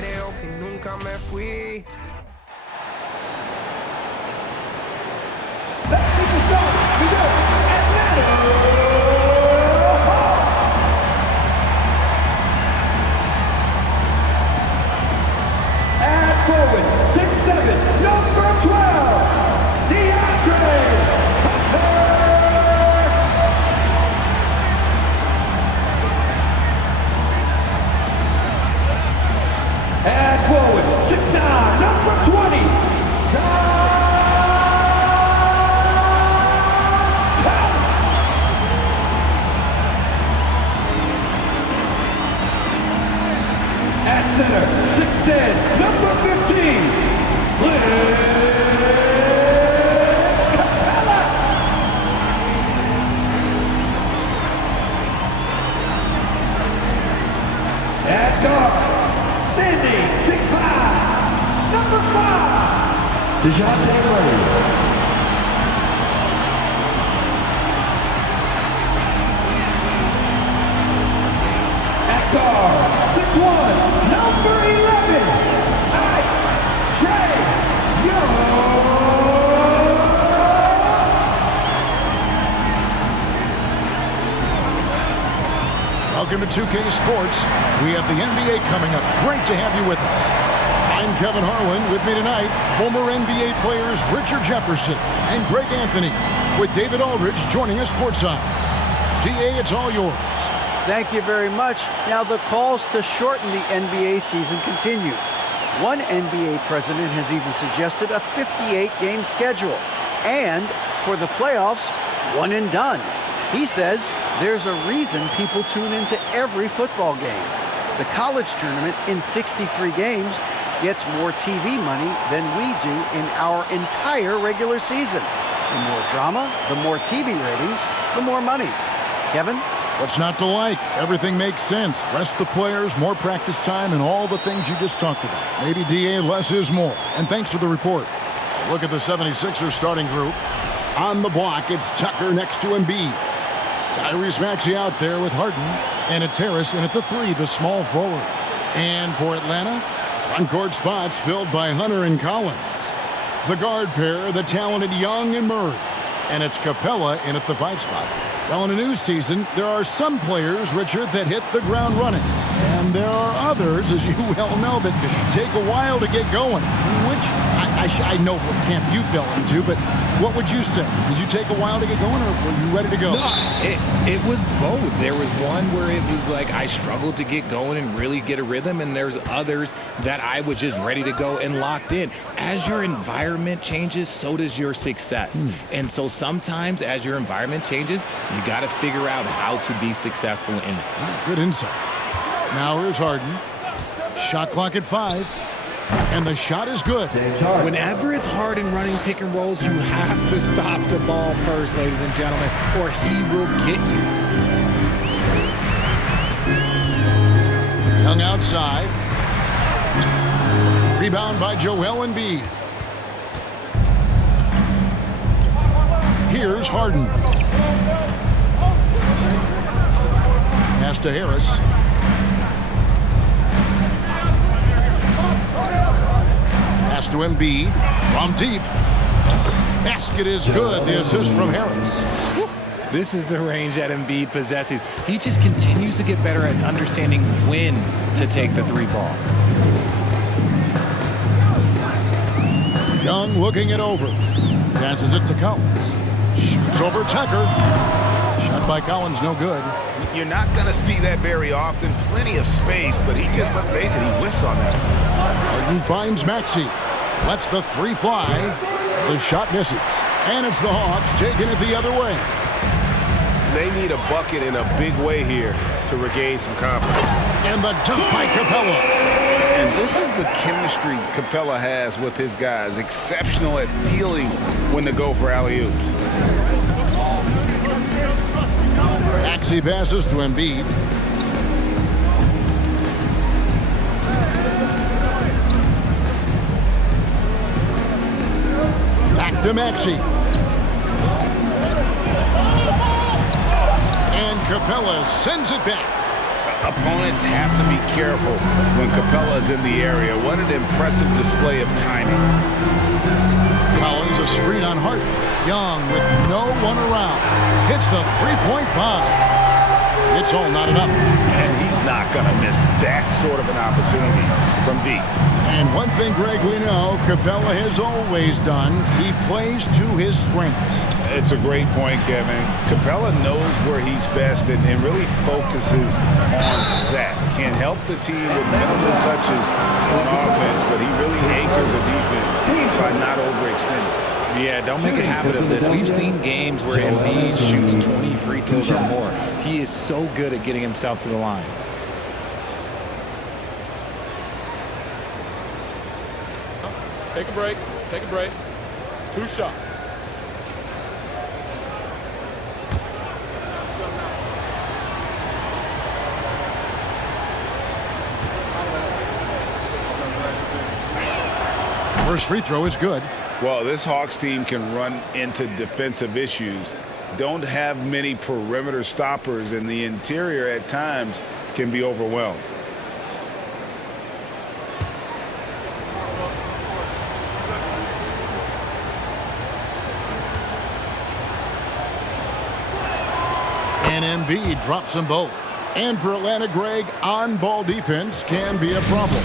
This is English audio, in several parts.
creo que nunca me fui. Let's get the start. We go. Atlanta. And forward, 6'7", number 12, DeAndre. And forward, 6'9", number 20, at center, 6'10", number 15, Capella. At guard, standing, 6'5", number 5, DeJounte Murray. At guard, 6'1", number 11, Trey Young. Welcome to 2K Sports. We have the NBA coming up. Great to have you with us. I'm Kevin Harlan. With me tonight, former NBA players Richard Jefferson and Greg Anthony, with David Aldridge joining us courtside. DA, it's all yours. Thank you very much. Now the calls to shorten the NBA season continue. One NBA president has even suggested a 58-game schedule. And for the playoffs, one and done. He says there's a reason people tune into every football game. The college tournament in 63 games gets more TV money than we do in our entire regular season. The more drama, the more TV ratings, the more money. Kevin? What's not to like? Everything makes sense. Rest the players, more practice time, and all the things you just talked about. Maybe, DA, less is more. And thanks for the report. Look at the 76ers starting group. On the block, it's Tucker next to Embiid. Tyrese Maxey out there with Harden. And it's Harris in at the 3, the small forward. And for Atlanta, front court spots filled by Hunter and Collins. The guard pair, the talented Young and Murray. And it's Capella in at the 5 spot. Well, in a new season, there are some players, Richard, that hit the ground running. And there are others, as you well know, that take a while to get going. Which I know what camp you fell into, but what would you say? Did you take a while to get going, or were you ready to go? No, it was both. There was one where it was like I struggled to get going and really get a rhythm, and there's others that I was just ready to go and locked in. As your environment changes, so does your success. And so sometimes as your environment changes, you got to figure out how to be successful in it. Good insight. Now here's Harden. Shot clock at 5. And the shot is good. Whenever it's Harden running pick and rolls, you have to stop the ball first, ladies and gentlemen, or he will get you. Young outside. Rebound by Joel Embiid. Here's Harden. Pass to Harris. Pass to Embiid from deep. Basket is good. The assist from Harris. This is the range that Embiid possesses. He just continues to get better at understanding when to take the 3 ball. Young looking it over. Passes it to Collins. Shoots over Tucker. Shot by Collins, no good. You're not going to see that very often. Plenty of space, but he just, let's face it, he whiffs on that. Harden finds Maxey. Lets the 3 fly. The shot misses. And it's the Hawks taking it the other way. They need a bucket in a big way here to regain some confidence. And the dunk by Capella. And this is the chemistry Capella has with his guys. Exceptional at feeling when to go for alley-oops. Maxey passes to Embiid. Back to Maxey. And Capella sends it back. Opponents have to be careful when Capella is in the area. What an impressive display of timing. Collins, a screen on Hart. Young with no one around. Hits the three-point bomb. It's all knotted up. And he's not going to miss that sort of an opportunity from deep. And one thing, Greg, we know Capella has always done, he plays to his strengths. It's a great point, Kevin. Capella knows where he's best and really focuses on that. Can help the team with minimal touches on offense, but he really anchors the defense by not overextending. Yeah, don't make a habit of this. We've seen games where Embiid shoots 20 free throws or more. He is so good at getting himself to the line. Take a break. Take a break. 2 shots. First free throw is good. Well, this Hawks team can run into defensive issues. Don't have many perimeter stoppers, and the interior at times can be overwhelmed. And Embiid drops them both. And for Atlanta, Greg, on-ball defense can be a problem.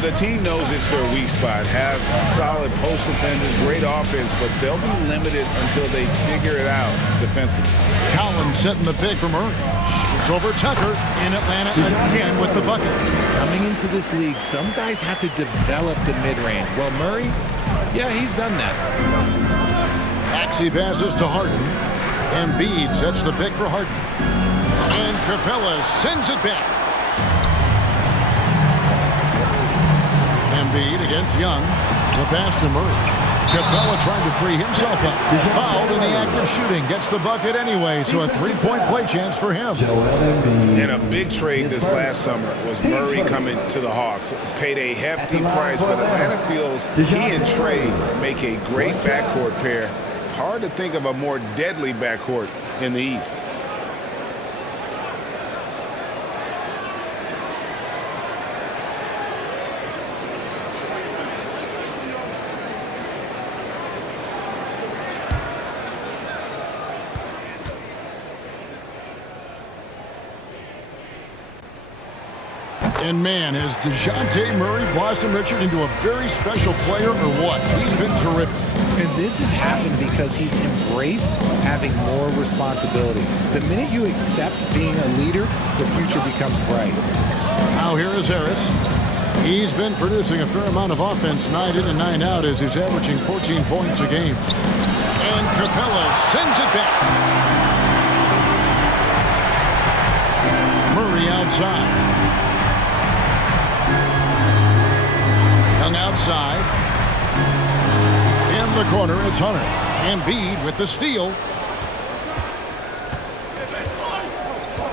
The team knows it's their weak spot. Have solid post defenders, great offense, but they'll be limited until they figure it out defensively. Collins setting the pick for Murray. Shoots over Tucker in Atlanta again with the bucket. Coming into this league, some guys have to develop the mid-range. Well, Murray, yeah, he's done that. Maxey passes to Harden. Embiid sets the pick for Harden. And Capella sends it back. Embiid against Young. The pass to Murray. Capella trying to free himself up. Fouled in the act of shooting. Gets the bucket anyway, so a three-point play chance for him. And a big trade this last summer was Murray coming to the Hawks. Paid a hefty price, but Atlanta feels he and Trey make a great backcourt pair. Hard to think of a more deadly backcourt in the East. And man, has DeJounte Murray blossomed Richard into a very special player or what? He's been terrific. And this has happened because he's embraced having more responsibility. The minute you accept being a leader, the future becomes bright. Now here is Harris. He's been producing a fair amount of offense night in and night out as he's averaging 14 points a game. And Capella sends it back. Murray outside. Young outside. In the corner, it's Hunter. Embiid with the steal.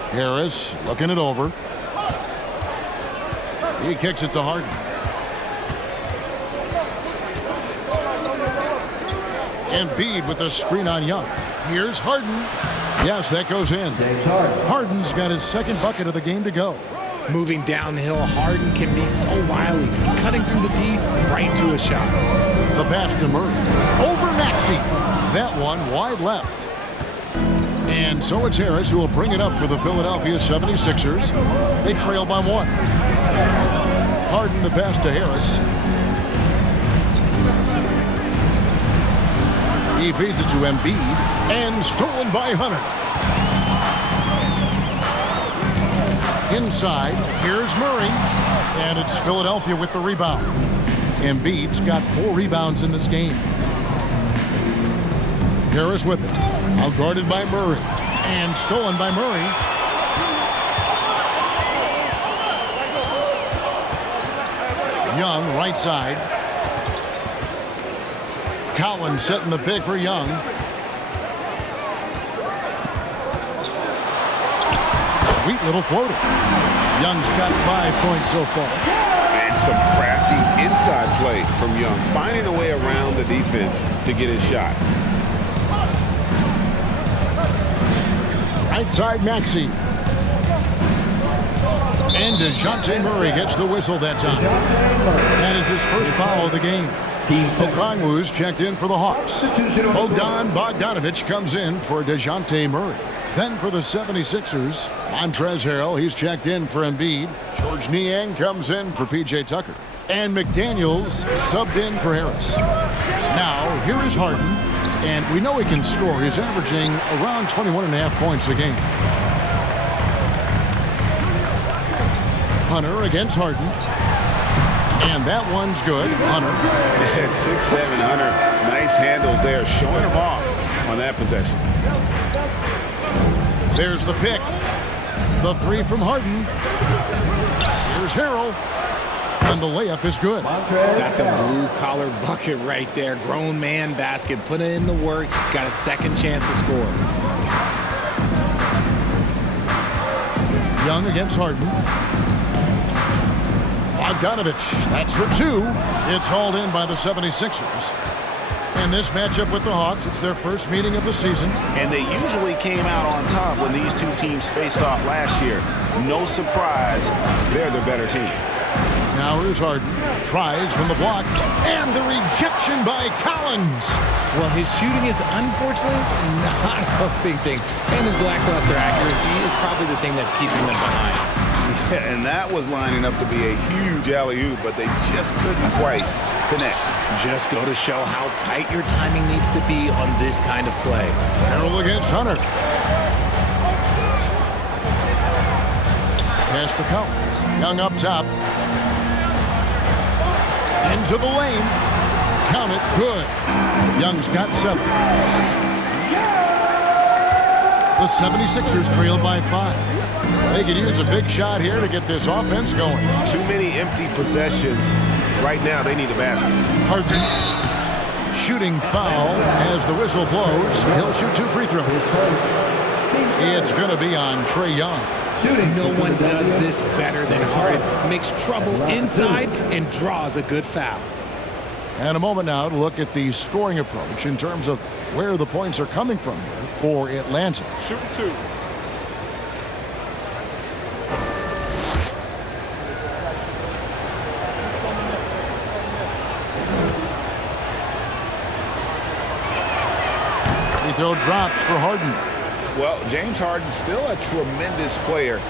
Harris looking it over. He kicks it to Harden. Embiid with a screen on Young. Here's Harden. Yes, that goes in. Harden's got his second bucket of the game to go. Moving downhill, Harden can be so wily, cutting through the D right to a shot. The pass to Murray. Over Maxey. That one wide left. And so it's Harris who will bring it up for the Philadelphia 76ers. They trail by 1. Harden the pass to Harris. He feeds it to Embiid. And stolen by Hunter. Inside, here's Murray, and it's Philadelphia with the rebound. Embiid's got 4 rebounds in this game. Harris with it, out guarded by Murray, and stolen by Murray. Young, right side. Collins setting the pick for Young. Sweet little floater. Young's got 5 points so far. And some crafty inside play from Young, finding a way around the defense to get his shot. Right side, Maxey. And DeJounte Murray gets the whistle that time. That is his first foul of the game. Okongwu's checked in for the Hawks. Bogdan Bogdanovic comes in for DeJounte Murray. Then for the 76ers, Montrezl Harrell, he's checked in for Embiid. George Niang comes in for P.J. Tucker. And McDaniels subbed in for Harris. Now, here is Harden, and we know he can score. He's averaging around 21.5 points a game. Hunter against Harden. And that one's good. Hunter. At 6'7", Hunter. Nice handles there, showing him off on that possession. There's the pick. The three from Harden. Here's Harrell. And the layup is good. That's a blue-collar bucket right there. Grown man basket. Put in the work. Got a second chance to score. Young against Harden. Bogdanovic. That's for two. It's hauled in by the 76ers. And this matchup with the Hawks, it's their first meeting of the season. And they usually came out on top when these two teams faced off last year. No surprise, they're the better team. Now here's Harden. Tries from the block. And the rejection by Collins. Well, his shooting is unfortunately not a big thing. And his lackluster accuracy is probably the thing that's keeping them behind. Yeah, and that was lining up to be a huge alley-oop, but they just couldn't quite connect. Just go to show how tight your timing needs to be on this kind of play. Harrell against Hunter. Pass to Collins. Young up top. Into the lane. Count it. Good. Young's got 7. The 76ers trail by 5. They could use a big shot here to get this offense going. Too many empty possessions. Right now, they need a basket. Harden. Shooting foul as the whistle blows. He'll shoot 2 free throws. It's going to be on Trae Young. No one does this better than Harden. Makes trouble inside and draws a good foul. And a moment now to look at the scoring approach in terms of where the points are coming from here for Atlanta. Shooting 2. Free throw drops for Harden. Well, James Harden's still a tremendous player,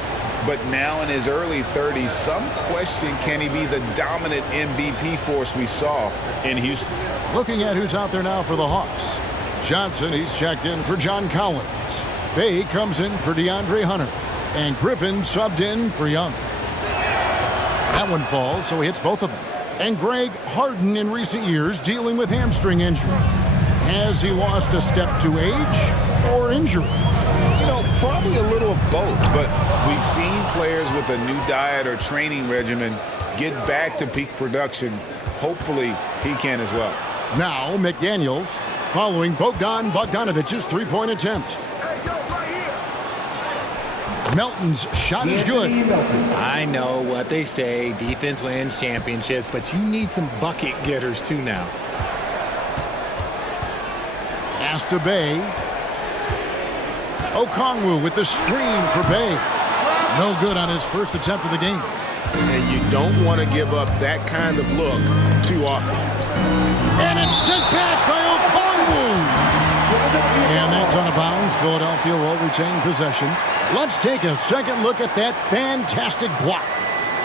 but now in his early 30s, some question, can he be the dominant MVP force we saw in Houston? Looking at who's out there now for the Hawks. Johnson, he's checked in for John Collins. Bay comes in for DeAndre Hunter. And Griffin subbed in for Young. That one falls, so he hits both of them. And Greg Harden in recent years dealing with hamstring injury. Has he lost a step to age or injury? You know, probably a little of both, but we've seen players with a new diet or training regimen get back to peak production. Hopefully, he can as well. Now, McDaniels following Bogdan Bogdanovic's three-point attempt. Melton's shot is good. I know what they say, defense wins championships, but you need some bucket getters too now. Pass to Bay. Okongwu with the screen for Bay. No good on his first attempt of the game. And you don't want to give up that kind of look too often. And it's sent back by Okongwu. And that's on a bounds. Philadelphia will retain possession. Let's take a second look at that fantastic block.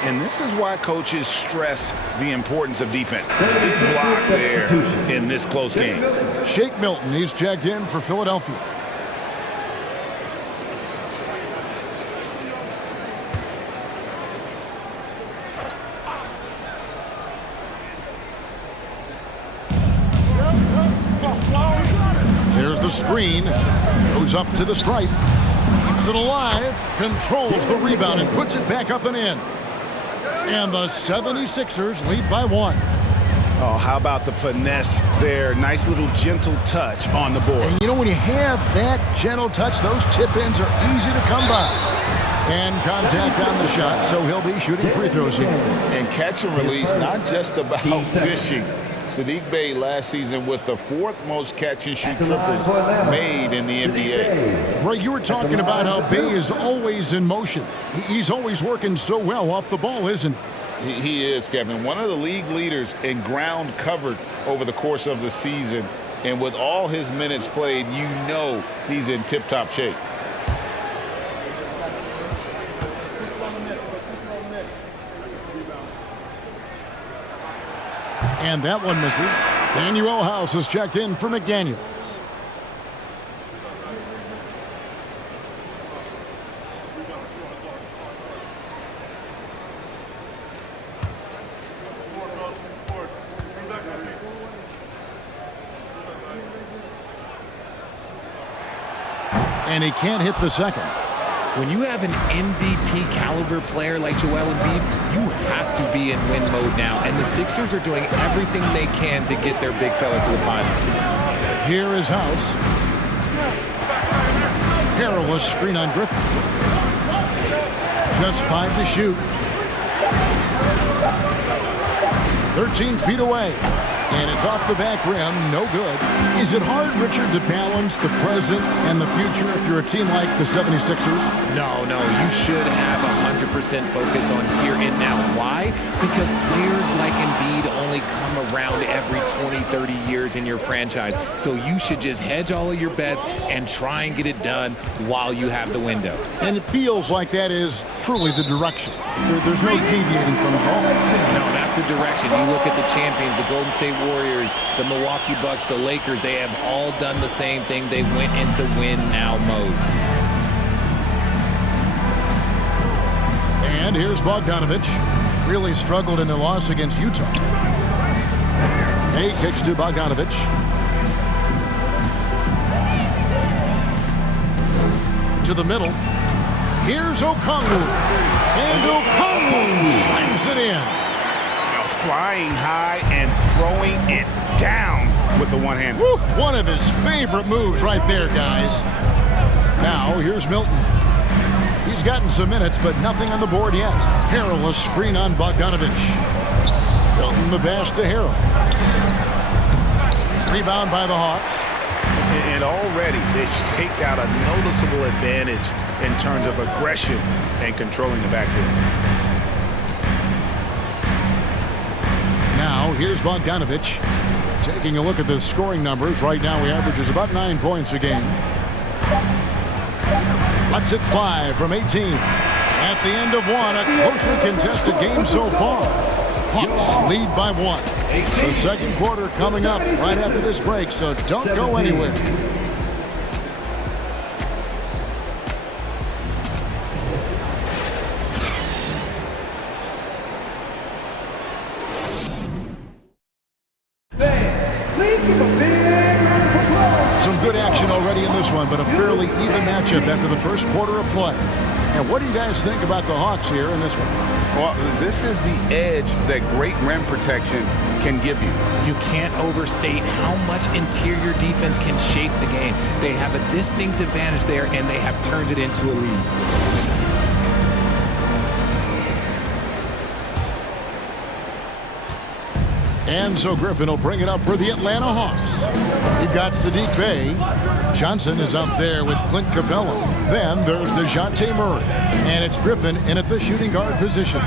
And this is why coaches stress the importance of defense. Big block there in this close game. Shake Milton, he's checked in for Philadelphia. There's the screen. Goes up to the stripe. Keeps it alive. Controls the rebound and puts it back up and in. And the 76ers lead by 1. Oh, how about the finesse there? Nice little gentle touch on the board. And you know, when you have that gentle touch, those tip-ins are easy to come by. And contact on the shot, so he'll be shooting free throws here. And catch and release, not just about fishing. Sadiq Bey last season with the 4th most catch-and-shoot triples made in the NBA. Greg, you were talking about how Bey is always in motion. He's always working so well off the ball, isn't he? He is, Kevin. One of the league leaders in ground covered over the course of the season. And with all his minutes played, you know he's in tip-top shape. And that one misses. Daniel House has checked in for McDaniels. And he can't hit the second. When you have an MVP caliber player like Joel Embiid, you have to be in win mode now. And the Sixers are doing everything they can to get their big fella to the finals. Here is House. Perilous screen on Griffin. Just 5 to shoot. 13 feet away. And it's off the back rim, no good. Is it hard, Richard, to balance the present and the future if you're a team like the 76ers? No, you should have 100% focus on here and now. Why? Because players like Embiid only come around every 20, 30 years in your franchise. So you should just hedge all of your bets and try and get it done while you have the window. And it feels like that is truly the direction. There's no deviating from it all. No, that's the direction. You look at the champions, the Golden State Warriors, the Milwaukee Bucks, the Lakers, they have all done the same thing. They went into win now mode. And here's Bogdanovich. Really struggled in their loss against Utah. Hey, kicks to Bogdanovich. To the middle. Here's Okongwu. And Okongwu slams it in. Flying high and throwing it down with the one-hand. One of his favorite moves right there, guys. Now, here's Milton. He's gotten some minutes, but nothing on the board yet. Perilous screen on Bogdanovich. Milton the pass to Harrell. Rebound by the Hawks. And already they've staked out a noticeable advantage in terms of aggression and controlling the backcourt. Now, here's Bogdanovich. Taking a look at the scoring numbers. Right now, he averages about 9 points a game. Let's hit 5 from 18. At the end of one, a closely contested game so far. Hawks lead by 1. The second quarter coming up right after this break, so don't go anywhere. Some good action already in this one, but a fairly even matchup after the first quarter of play. And what do you guys think about the Hawks here in this one? Well, this is the edge that great rim protection can give you. You can't overstate how much interior defense can shape the game. They have a distinct advantage there, and they have turned it into a lead. And so Griffin will bring it up for the Atlanta Hawks. You've got Sadiq Bey. Johnson is up there with Clint Capella. Then there's DeJounte Murray. And it's Griffin in at the shooting guard position.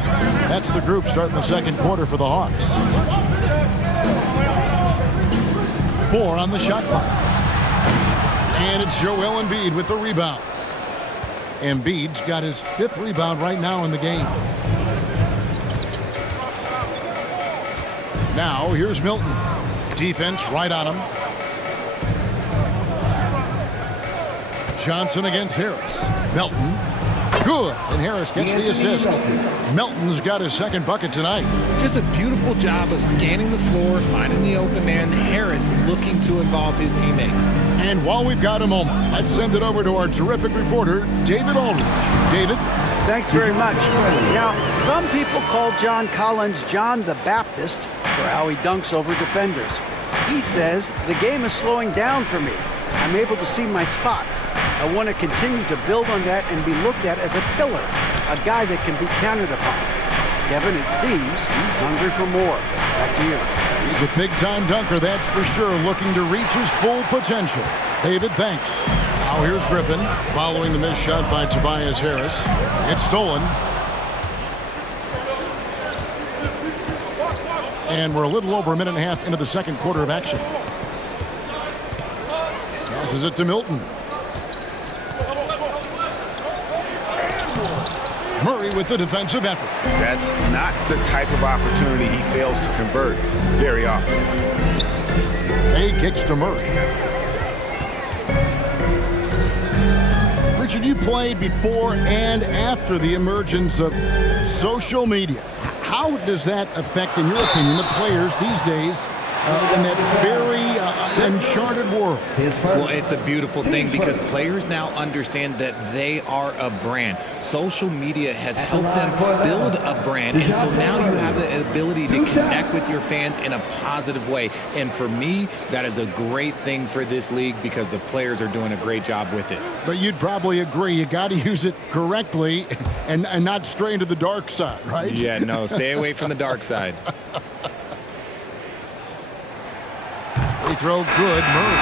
That's the group starting the second quarter for the Hawks. 4 on the shot clock. And it's Joel Embiid with the rebound. Embiid's got his 5th rebound right now in the game. Now, here's Milton. Defense right on him. Johnson against Harris. Milton. Good. And Harris gets the assist. Milton's got his 2nd bucket tonight. Just a beautiful job of scanning the floor, finding the open man. Harris looking to involve his teammates. And while we've got a moment, let's send it over to our terrific reporter, David Aldridge. David? Thanks very much. Now, some people call John Collins John the Baptist for how he dunks over defenders. He says, the game is slowing down for me. I'm able to see my spots. I want to continue to build on that and be looked at as a pillar, a guy that can be counted upon. Kevin, it seems he's hungry for more. Back to you. He's a big-time dunker, that's for sure, looking to reach his full potential. David, thanks. Now here's Griffin, following the missed shot by Tobias Harris. It's stolen. And we're a little over a minute and a half into the second quarter of action. Passes it to Milton. Murray with the defensive effort. That's not the type of opportunity he fails to convert very often. Hay kicks to Murray. Richard, you played before and after the emergence of social media. How does that affect, in your opinion, the players these days in that very uncharted world? Well, it's a beautiful thing because players now understand that they are a brand. Social media has helped them build a brand, and so now you have the ability to connect with your fans in a positive way. And for me, that is a great thing for this league because the players are doing a great job with it. But you'd probably agree you got to use it correctly and not stray into the dark side, right? Yeah, no, stay away from the dark side. Free throw good, Murray.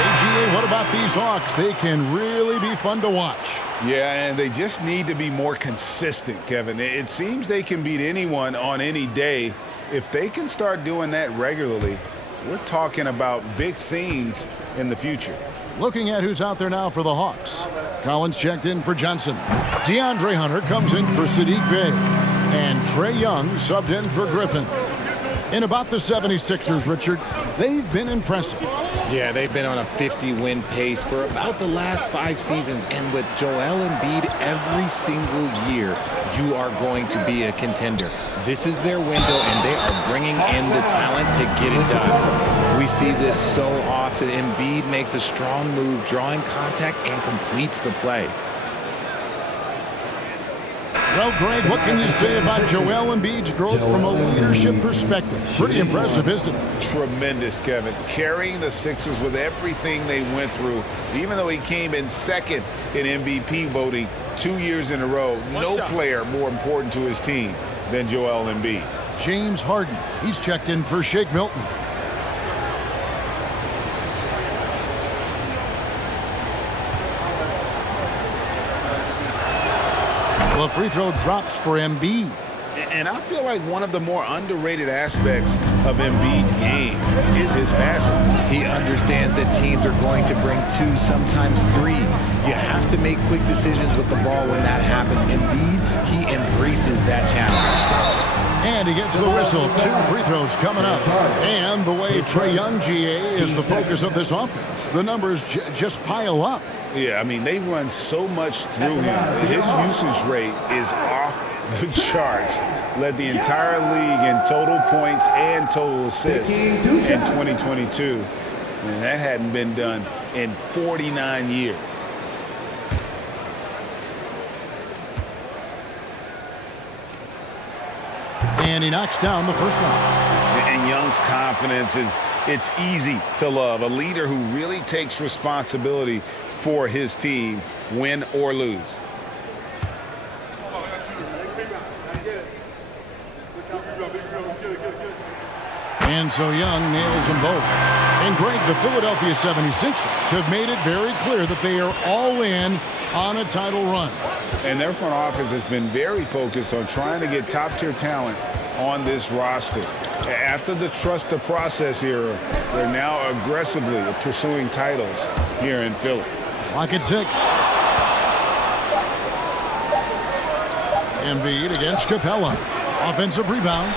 AGA, what about these Hawks? They can really be fun to watch. Yeah, and they just need to be more consistent, Kevin. It seems they can beat anyone on any day. If they can start doing that regularly, we're talking about big things in the future. Looking at who's out there now for the Hawks. Collins checked in for Johnson. DeAndre Hunter comes in for Sadiq Bey. And Trae Young subbed in for Griffin. In about the 76ers, Richard, they've been impressive. Yeah, they've been on a 50-win pace for about the last 5 seasons. And with Joel Embiid, every single year, you are going to be a contender. This is their window, and they are bringing in the talent to get it done. We see this so often. Embiid makes a strong move, drawing contact, and completes the play. Well, Greg, what can you say about Joel Embiid's growth from a leadership perspective? Pretty impressive, isn't it? Tremendous, Kevin. Carrying the Sixers with everything they went through, even though he came in second in MVP voting 2 years in a row. No player more important to his team than Joel Embiid. James Harden, he's checked in for Shake Milton. The free throw drops for Embiid. And I feel like one of the more underrated aspects of Embiid's game is his passing. He understands that teams are going to bring 2, sometimes 3. You have to make quick decisions with the ball when that happens. Embiid, he embraces that challenge. And he gets the whistle. 2 free throws coming up. And the way Trae Young, GA, is the focus of this offense. The numbers just pile up. Yeah, I mean, they run so much through him. His usage rate is off the charts. Led the entire league in total points and total assists in 2022. And that hadn't been done in 49 years. And he knocks down the first one. And Young's confidence it's easy to love. A leader who really takes responsibility for his team, win or lose. And so Young nails them both. And Greg, the Philadelphia 76ers have made it very clear that they are all in on a title run. And their front office has been very focused on trying to get top-tier talent on this roster. After the trust the process era, they're now aggressively pursuing titles here in Philly. Clock at 6. Embiid against Capella. Offensive rebound.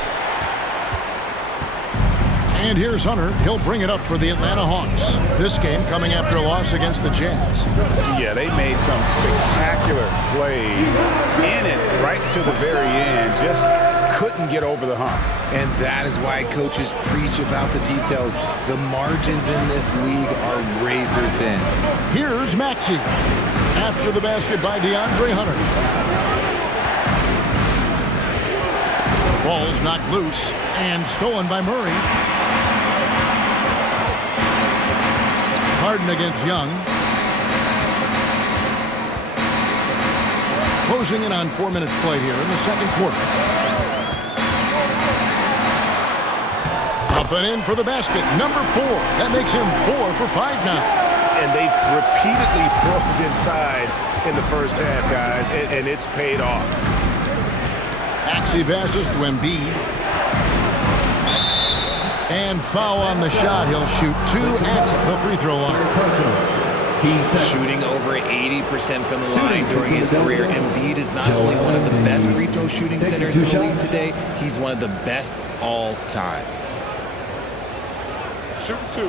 And here's Hunter. He'll bring it up for the Atlanta Hawks. This game coming after a loss against the Jazz. Yeah, they made some spectacular plays in it right to the very end. Just couldn't get over the hump. And that is why coaches preach about the details. The margins in this league are razor thin. Here's Maxey. After the basket by DeAndre Hunter. Ball's knocked loose and stolen by Murray. Harden against Young. Closing in on 4 minutes played here in the second quarter. A Up and in for the basket. Number 4. That makes him 4 for 5 now. And they've repeatedly probed inside in the first half, guys, and it's paid off. Maxey passes to Embiid. And foul on the shot. He'll shoot 2 at the free throw line. Shooting over 80% from the line during his career. Embiid is not only one of the best free throw shooting centers in the league today, he's one of the best all time. Shoot 2.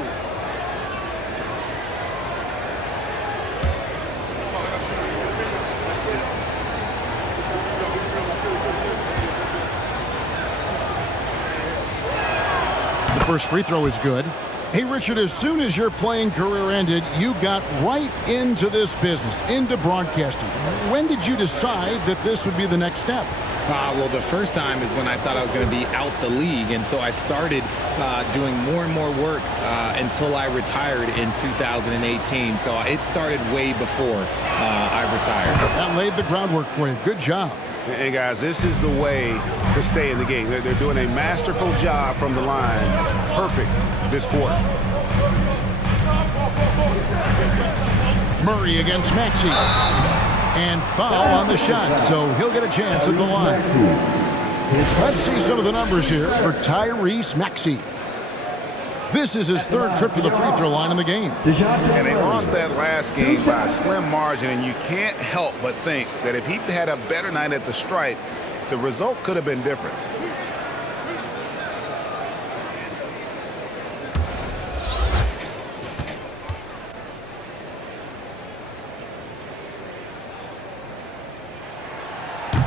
The first free throw is good. Hey, Richard, as soon as your playing career ended, you got right into this business, into broadcasting. When did you decide that this would be the next step? Well, the first time is when I thought I was going to be out the league, and so I started doing more and more work until I retired in 2018. So it started way before I retired. That laid the groundwork for you. Good job. And guys, this is the way to stay in the game. They're doing a masterful job from the line. Perfect this quarter. Murray against Maxey. And foul on the shot, so he'll get a chance at the line. Let's see some of the numbers here for Tyrese Maxey. This is his 3rd trip to the free throw line in the game. And they lost that last game by a slim margin, and you can't help but think that if he had a better night at the stripe, the result could have been different.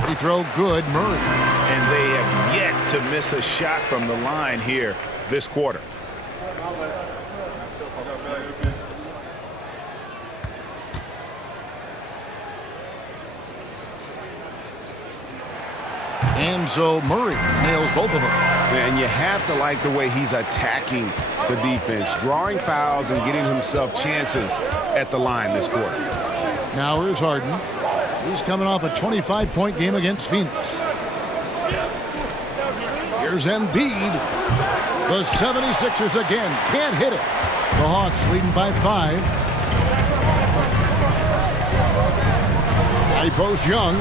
Free throw good, Murray. And they have yet to miss a shot from the line here this quarter. And so Murray nails both of them. And you have to like the way he's attacking the defense, drawing fouls and getting himself chances at the line this quarter. Now here's Harden. He's coming off a 25-point game against Phoenix. Here's Embiid. The 76ers again can't hit it. The Hawks leading by 5. High post Young.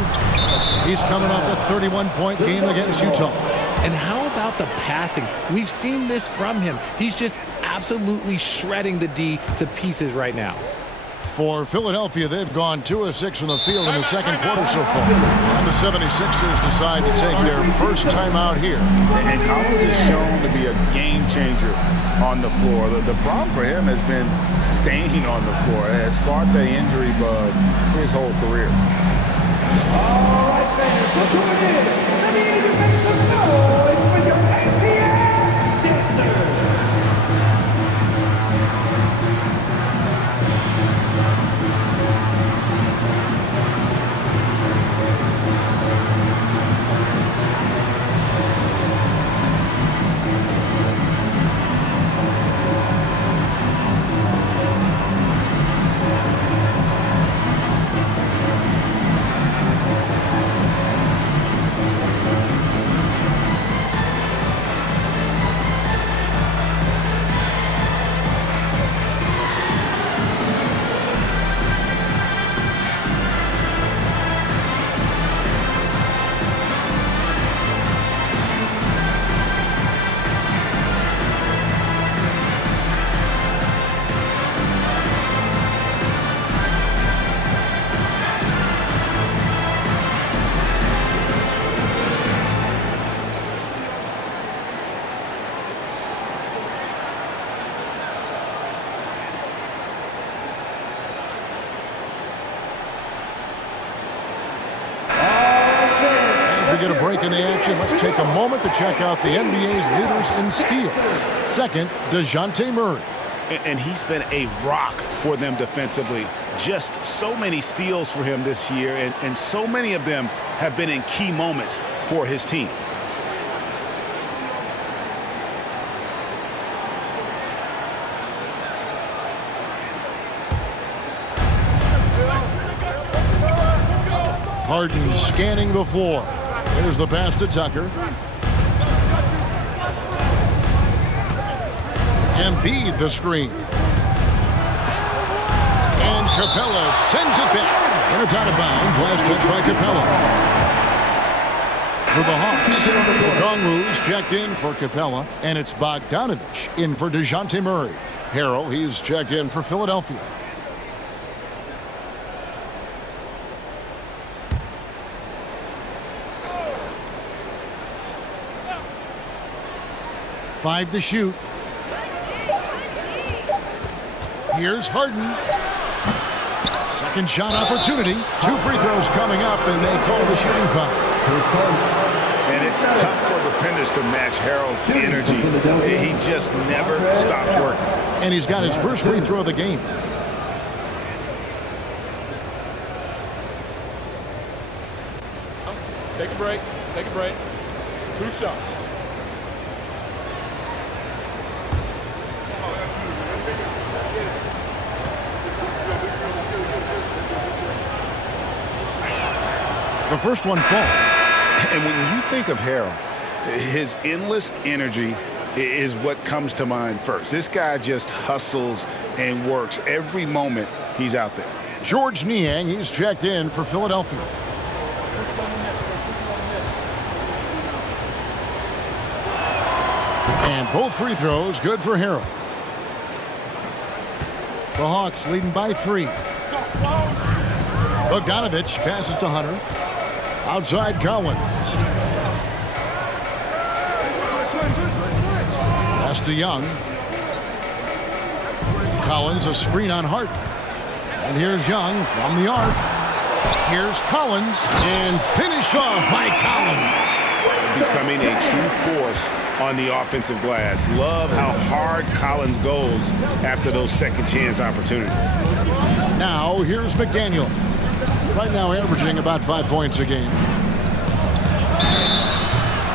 He's coming off a 31-point game against Utah. And how about the passing? We've seen this from him. He's just absolutely shredding the D to pieces right now. For Philadelphia, they've gone 2 of 6 from the field in the second quarter so far. And the 76ers decide to take their first time out here. And Collins is shown to be a game changer on the floor. The problem for him has been staying on the floor. Has fought the injury bug his whole career. All right, fans, so join in. Let me hear you make some noise for your ATL dancers. Get a break in the action. Let's take a moment to check out the NBA's leaders in steals. Second, DeJounte Murray. And he's been a rock for them defensively. Just so many steals for him this year, and so many of them have been in key moments for his team. Harden scanning the floor. There's the pass to Tucker. Embiid the screen. And Capella sends it back. And it's out of bounds. Last touch by Capella. For the Hawks, Okongwu's checked in for Capella, and it's Bogdanovich in for DeJounte Murray. Harrell, he's checked in for Philadelphia. Five to shoot. Here's Harden. Second shot opportunity. 2 free throws coming up, and they call the shooting foul. And it's tough for defenders to match Harrell's energy. He just never stops working. And he's got his first free throw of the game. Take a break. Take a break. 2 shots. The first one falls. And when you think of Harrell, his endless energy is what comes to mind first. This guy just hustles and works every moment he's out there. George Niang, he's checked in for Philadelphia. And both free throws good for Harrell. The Hawks leading by 3. Bogdanovich passes to Hunter. Outside Collins. Pass to Young. Collins a screen on Hart. And here's Young from the arc. Here's Collins. And finished off by Collins. Becoming a true force on the offensive glass. Love how hard Collins goes after those second chance opportunities. Now here's McDaniels. Right now averaging about 5 points a game.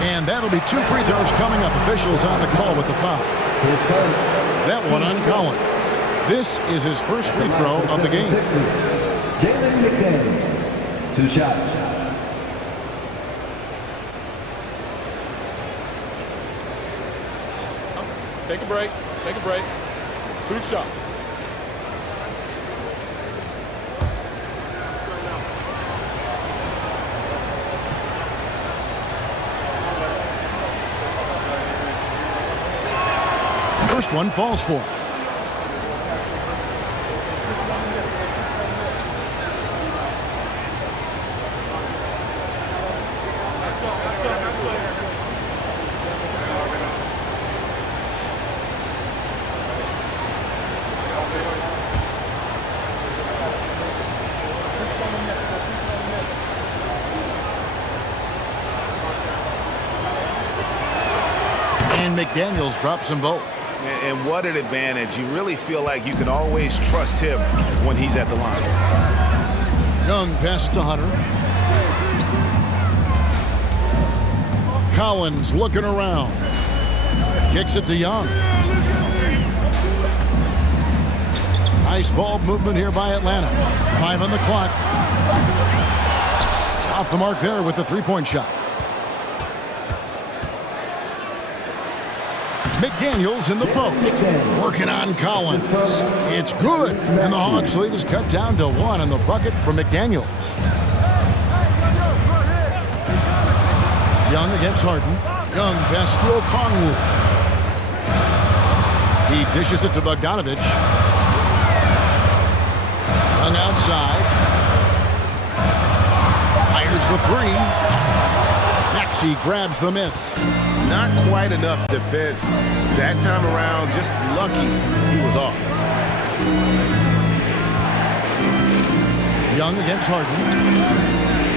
And that'll be 2 free throws coming up. Officials on the call with the foul. That one on Collins. This is his first free throw of the game. Jalen McDaniels, 2 shots. Take a break. Take a break. 2 shots. First one falls for him. And McDaniels drops them both. And what an advantage. You really feel like you can always trust him when he's at the line. Young passes to Hunter. Collins looking around. Kicks it to Young. Nice ball movement here by Atlanta. 5 on the clock. Off the mark there with the 3-point shot. McDaniels in the post. Working on Collins. It's good. And the Hawks lead is cut down to 1 on the bucket for McDaniels. Young against Harden. Young pass to Okongwu. He dishes it to Bogdanovich. Young outside. Fires the 3. Maxey grabs the miss. Not quite enough defense that time around. Just lucky he was off. Young against Harden.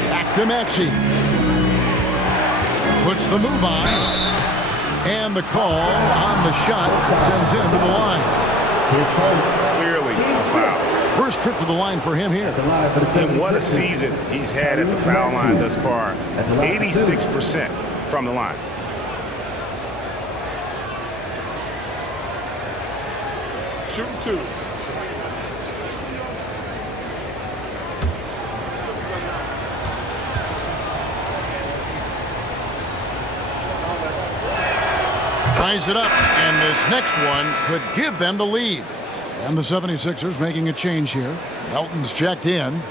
Back to Maxey. Puts the move on. And the call on the shot sends him to the line. Clearly a foul. First trip to the line for him here. And what a season he's had at the foul line thus far. 86% from the line. Shooting 2. ties it up, and this next one could give them the lead. And the 76ers making a change here. Melton's checked in.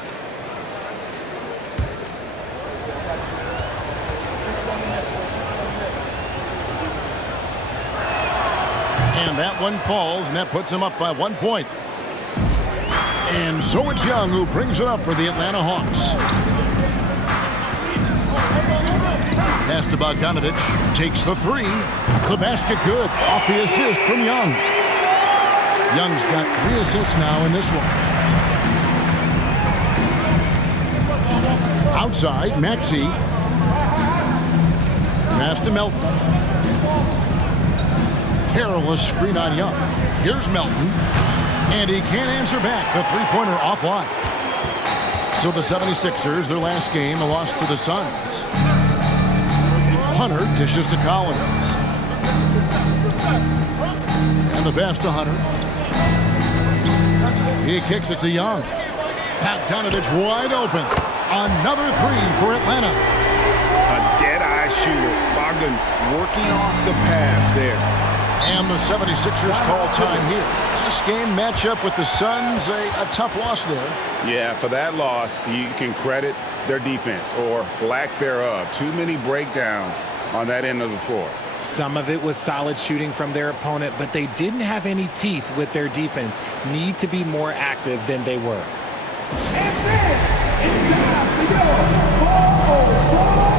And that one falls, and that puts him up by 1 point. And so it's Young who brings it up for the Atlanta Hawks. Pass to Bogdanovich. Takes the three. The basket good. Off the assist from Young. Young's got 3 assists now in this one. Outside, Maxey. Pass to Melton. Perilous screen on Young. Here's Melton. And he can't answer back. The three-pointer offline. So the 76ers, their last game, a loss to the Suns. Hunter dishes to Collins. And the pass to Hunter. He kicks it to Young. Bogdanovich wide open. Another three for Atlanta. A dead-eye shooter. Bogdan working off the pass there. And the 76ers call time here. Last game matchup with the Suns, a tough loss there. Yeah, for that loss, you can credit their defense or lack thereof. Too many breakdowns on that end of the floor. Some of it was solid shooting from their opponent, but they didn't have any teeth with their defense. Need to be more active than they were. And then it's time to go 4-on-4.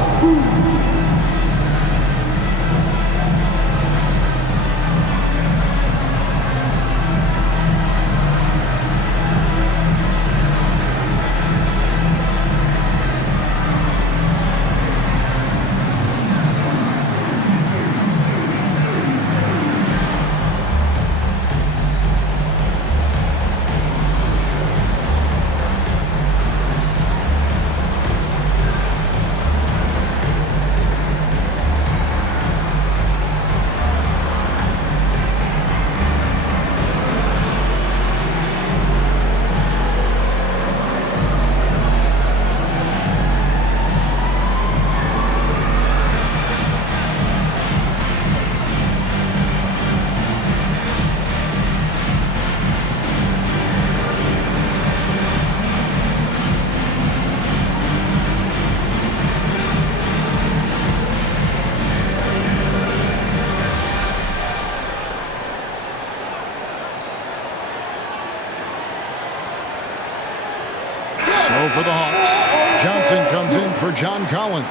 For the Hawks, Johnson comes in for John Collins.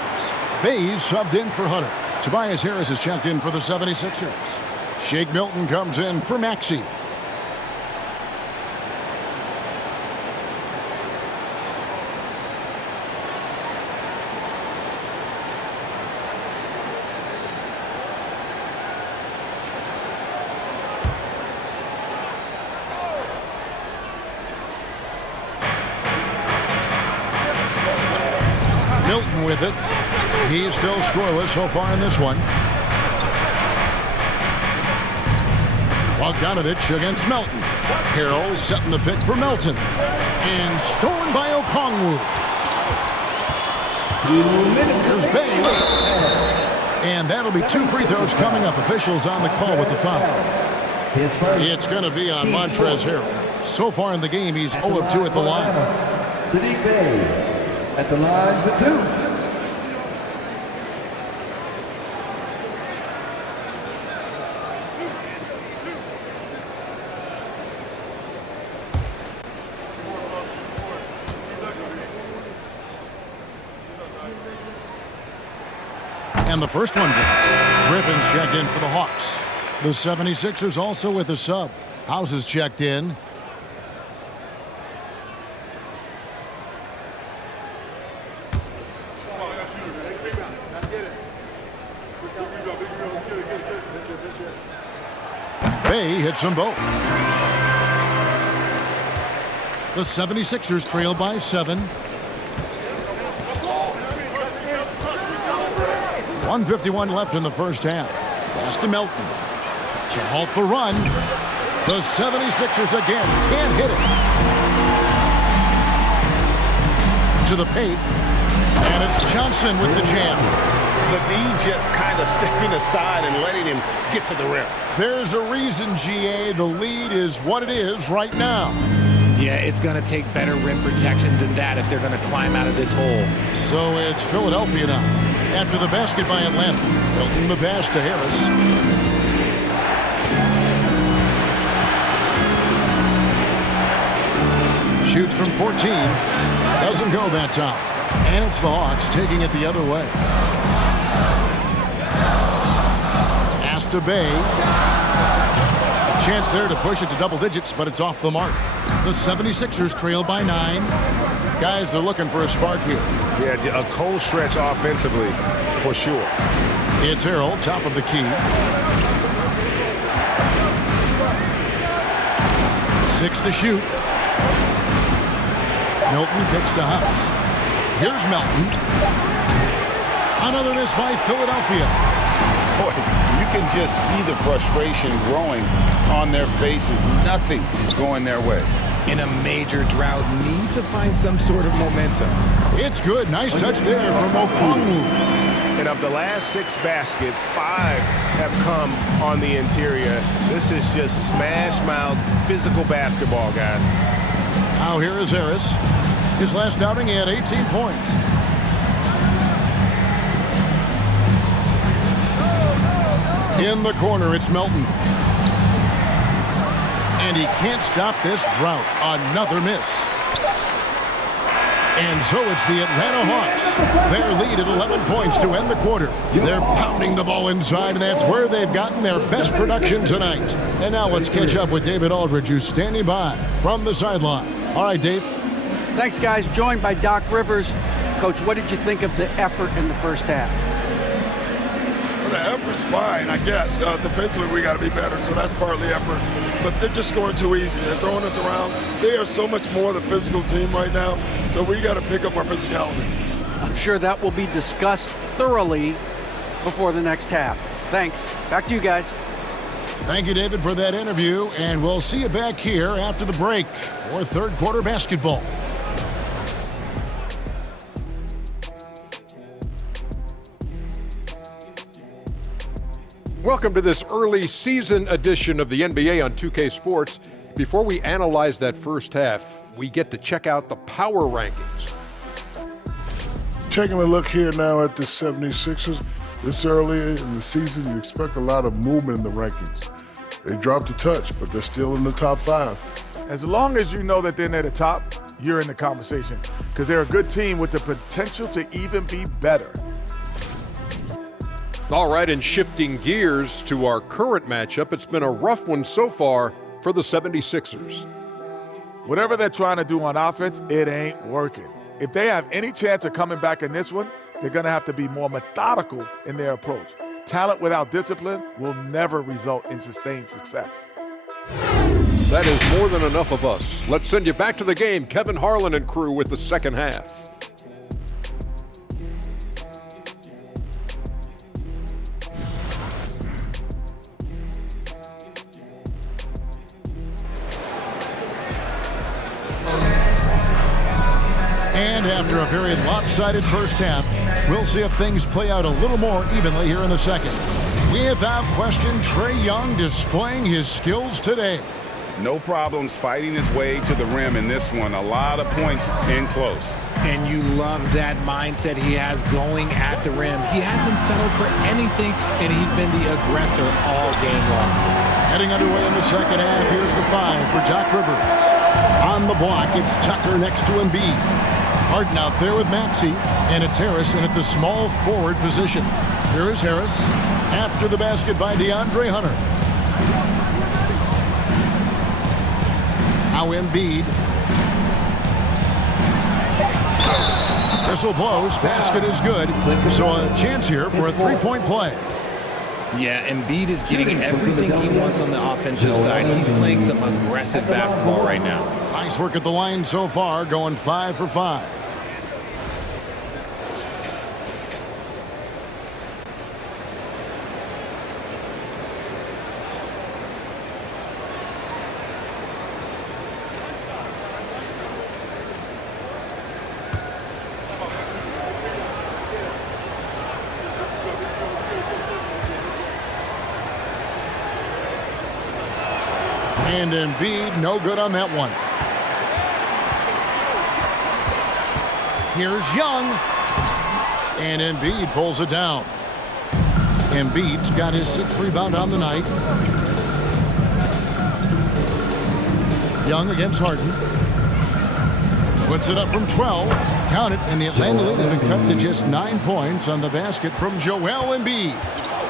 Bays subbed in for Hunter. Tobias Harris is checked in for the 76ers. Shake Milton comes in for Maxey. Milton with it. He's still scoreless so far in this one. Bogdanovich against Melton. Harrell setting the pick for Melton. And stolen by Okongwu. 2 minutes. Here's Bay. And that'll be 2 free throws coming up. Officials on the call with the foul. It's going to be on Montrezl Harrell. So far in the game, he's 0 of 2 at the line. Sadiq Bey at the line for 2. And the first one drops. Griffin's checked in for the Hawks. The 76ers also with a sub. House is checked in. Bay hits them both. The 76ers trail by 7. 1:51 left in the first half. Pass to Melton. To halt the run. The 76ers again can't hit it. To the paint. And it's Johnson with the jam. the D just kind of stepping aside and letting him get to the rim. There's a reason, GA, the lead is what it is right now. Yeah, it's going to take better rim protection than that if they're going to climb out of this hole. So it's Philadelphia now. After the basket by Atlanta, Milton the pass to Harris. Shoots from 14. Doesn't go that time. And it's the Hawks taking it the other way. Pass to Bay. Chance there to push it to double digits, but it's off the mark. The 76ers trail by 9. Guys are looking for a spark here. Yeah, a cold stretch offensively, for sure. It's Harrell, top of the key. 6 to shoot. Milton kicks to House. Here's Melton. Another miss by Philadelphia. Boy, you can just see the frustration growing on their faces. Nothing going their way. In a major drought, need to find some sort of momentum. It's good. Nice touch there from Okongwu. And of the last 6 baskets, 5 have come on the interior. This is just smash mouth physical basketball, guys. Now here is Harris. His last outing, he had 18 points. In the corner, it's Melton. And he can't stop this drought. Another miss. And so it's the Atlanta Hawks. Their lead at 11 points to end the quarter. They're pounding the ball inside, and that's where they've gotten their best production tonight. And now let's catch up with David Aldridge, who's standing by from the sideline. All right, Dave. Thanks, guys. Joined by Doc Rivers. Coach, what did you think of the effort in the first half? Well, the effort's fine, I guess. Defensively, we got to be better, so that's partly effort. But they're just scoring too easy. They're throwing us around. They are so much more the physical team right now, so we got to pick up our physicality. I'm sure that will be discussed thoroughly before the next half. Thanks. Back to you guys. Thank you, David, for that interview, and we'll see you back here after the break for third quarter basketball. Welcome to this early season edition of the NBA on 2K Sports. Before we analyze that first half, we get to check out the power rankings. Taking a look here now at the 76ers. This early in the season, you expect a lot of movement in the rankings. They dropped a touch, but they're still in the top 5. As long as you know that they're near the top, you're in the conversation because they're a good team with the potential to even be better. All right, and shifting gears to our current matchup, it's been a rough one so far for the 76ers. Whatever they're trying to do on offense, it ain't working. If they have any chance of coming back in this one, they're going to have to be more methodical in their approach. Talent without discipline will never result in sustained success. That is more than enough of us. Let's send you back to the game. Kevin Harlan and crew with the second half. And after a very lopsided first half, we'll see if things play out a little more evenly here in the second. Without question, Trae Young displaying his skills today. No problems fighting his way to the rim in this one. A lot of points in close. And you love that mindset he has going at the rim. He hasn't settled for anything, and he's been the aggressor all game long. Heading underway in the second half, here's the 5 for Doc Rivers. On the block, it's Tucker next to Embiid. Harden out there with Maxey, and it's Harrison at the small forward position. Here is Harris after the basket by DeAndre Hunter. Now Embiid. Whistle blows, basket is good. So a chance here for a three-point play. Yeah, Embiid is getting everything he wants on the offensive side. He's playing some aggressive basketball right now. Nice work at the line so far, going 5 for 5. And Embiid, no good on that one. Here's Young. And Embiid pulls it down. Embiid's got his 6th rebound on the night. Young against Harden. Puts it up from 12. Count it, and the Atlanta lead has been cut to just 9 points on the basket from Joel Embiid.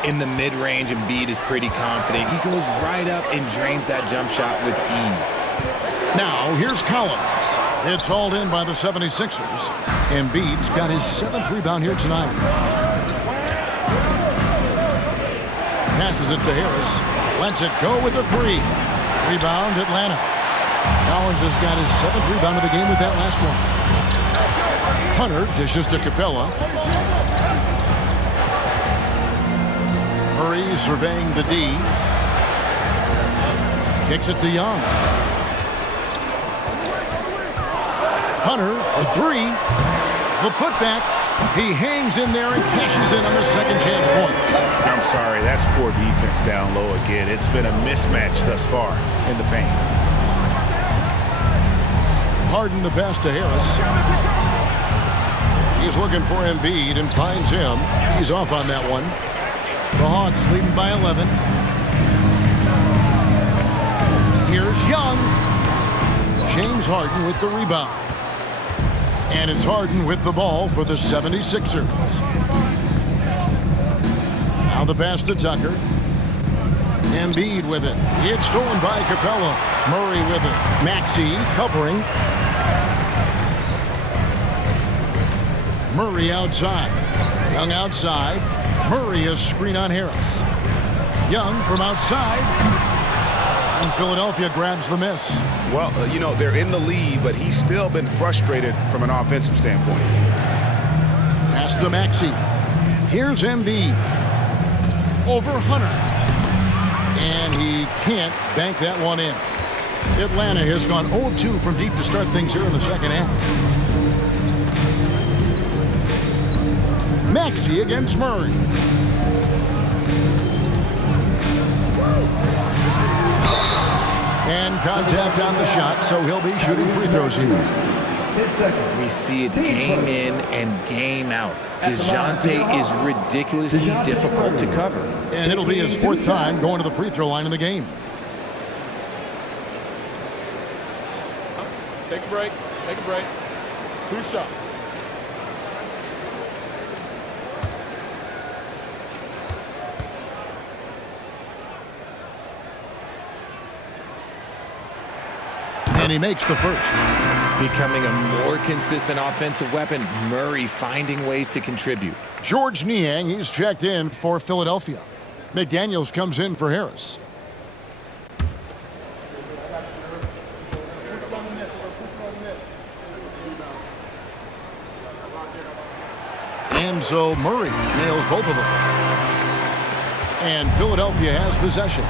In the mid-range, Embiid is pretty confident. He goes right up and drains that jump shot with ease. Now, here's Collins. It's hauled in by the 76ers. Embiid's got his 7th rebound here tonight. Passes it to Harris. Lets it go with the 3. Rebound, Atlanta. Collins has got his 7th rebound of the game with that last one. Hunter dishes to Capella. Murray surveying the D. Kicks it to Young. Hunter for 3. The putback. He hangs in there and cashes in on the second chance points. I'm sorry, that's poor defense down low again. It's been a mismatch thus far in the paint. Harden the pass to Harris. He's looking for Embiid and finds him. He's off on that one. The Hawks leading by 11. Here's Young. James Harden with the rebound. And it's Harden with the ball for the 76ers. Now the pass to Tucker. Embiid with it. It's stolen by Capella. Murray with it. Maxey covering. Murray outside. Young outside. Murray a screen on Harris. Young from outside. And Philadelphia grabs the miss. Well, you know, they're in the lead, but he's still been frustrated from an offensive standpoint. Pass to Maxey. Here's Embiid. Over Hunter. And he can't bank that one in. Atlanta has gone 0 of 2 from deep to start things here in the second half. Maxey against Murray. And contact on the shot, so he'll be shooting free throws here. We see it game in and game out. DeJounte is ridiculously difficult to cover. And it'll be his 4th time going to the free throw line in the game. Take a break. Take a break. 2 shots. And he makes the first. Becoming a more consistent offensive weapon, Murray finding ways to contribute. George Niang, he's checked in for Philadelphia. McDaniels comes in for Harris. And so Murray nails both of them. And Philadelphia has possession.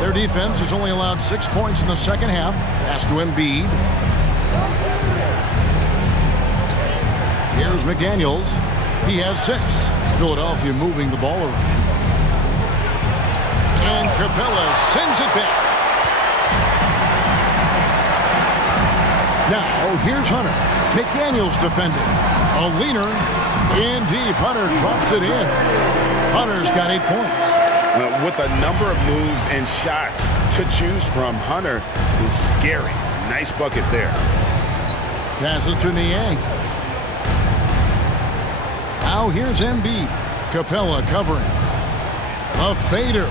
Their defense has only allowed 6 points in the second half. Pass to Embiid. Here's McDaniels. He has 6. Philadelphia moving the ball around. And Capella sends it back. Now, here's Hunter. McDaniels defending. A leaner. In deep. Hunter drops it in. Hunter's got 8 points. With a number of moves and shots to choose from, Hunter is scary. Nice bucket there. Passes to Niang. Now here's Embiid. Capella covering. A fader.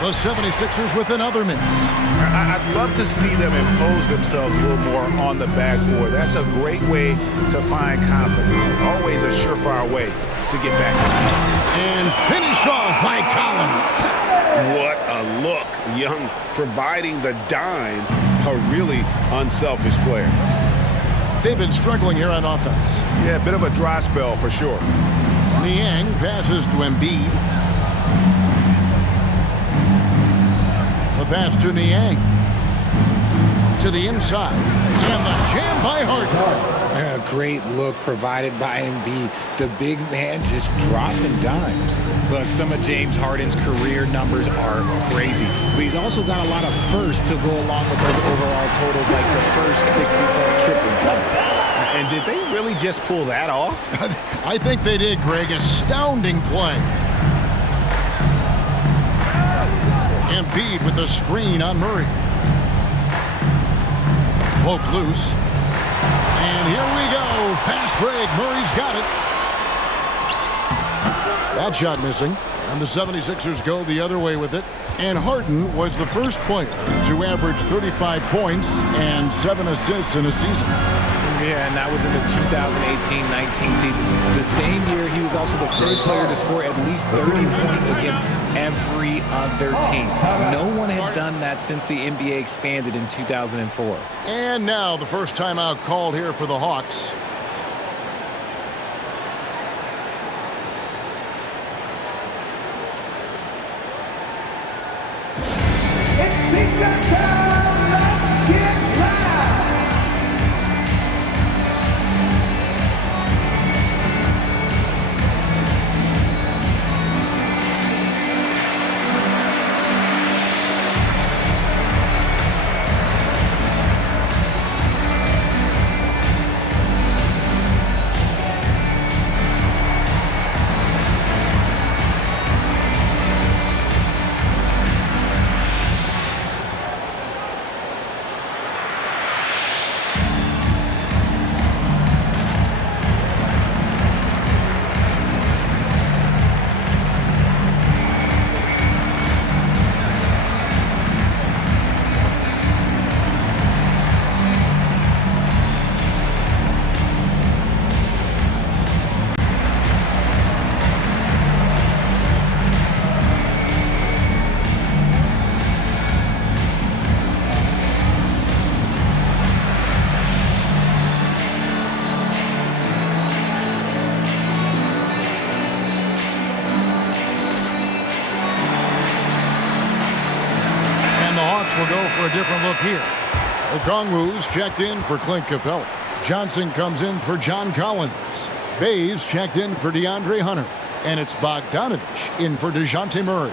The 76ers with another miss. I'd love to see them impose themselves a little more on the backboard. That's a great way to find confidence. Always a surefire way to get back. And finished off by Collins. What a look. Young providing the dime. A really unselfish player. They've been struggling here on offense. Yeah, a bit of a dry spell for sure. Niang passes to Embiid. The pass to Niang. To the inside. And the jam by Harden. A great look provided by Embiid. The big man just dropping dimes. Look, some of James Harden's career numbers are crazy, but he's also got a lot of firsts to go along with those overall totals, like the first 60-point triple-double. And did they really just pull that off? I think they did, Greg. Astounding play. Embiid with the screen on Murray. Poke loose. And here we go. Fast break. Murray's got it. That shot missing. And the 76ers go the other way with it. And Harden was the first player to average 35 points and 7 assists in a season. Yeah, and that was in the 2018-19 season. The same year, he was also the first player to score at least 30 points against every other team. No one had done that since the NBA expanded in 2004. And now the first timeout called here for the Hawks. It's defense time. Let's get loud. Will go for a different look here. Okongwu's checked in for Clint Capella. Johnson comes in for John Collins. Bays checked in for DeAndre Hunter. And it's Bogdanovich in for DeJounte Murray.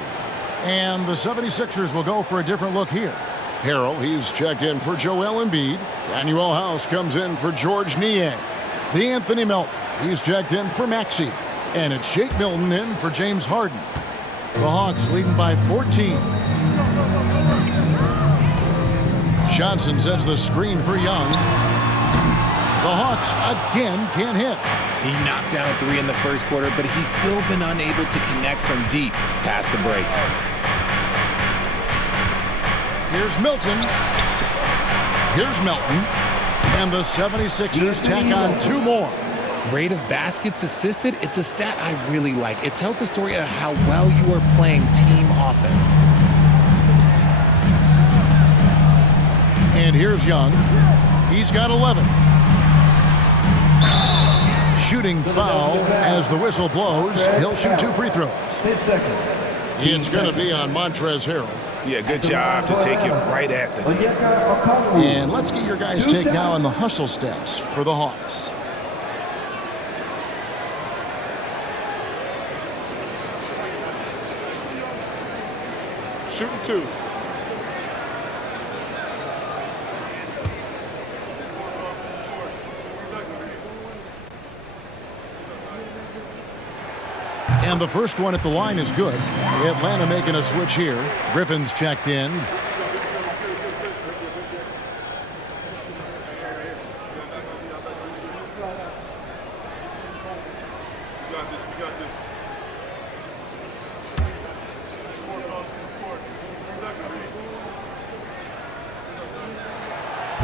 And the 76ers will go for a different look here. Harrell, he's checked in for Joel Embiid. Daniel House comes in for George Niang. Anthony Melton, he's checked in for Maxey. And it's Shake Milton in for James Harden. The Hawks leading by 14. Johnson sets the screen for Young. The Hawks again can't hit. He knocked down a three in the first quarter, but he's still been unable to connect from deep past the break. Here's Milton. Here's Melton. And the 76ers tack on 2 more. Rate of baskets assisted, it's a stat I really like. It tells the story of how well you are playing team offense. And here's Young. He's got 11. Shooting foul as the whistle blows. He'll shoot 2 free throws. It's going to be on Montrezl Harrell. Yeah, good job to take it right at the net. And let's get your guys' take now on the hustle stats for the Hawks. Shooting 2. And the first one at the line is good. Atlanta making a switch here. Griffin's checked in.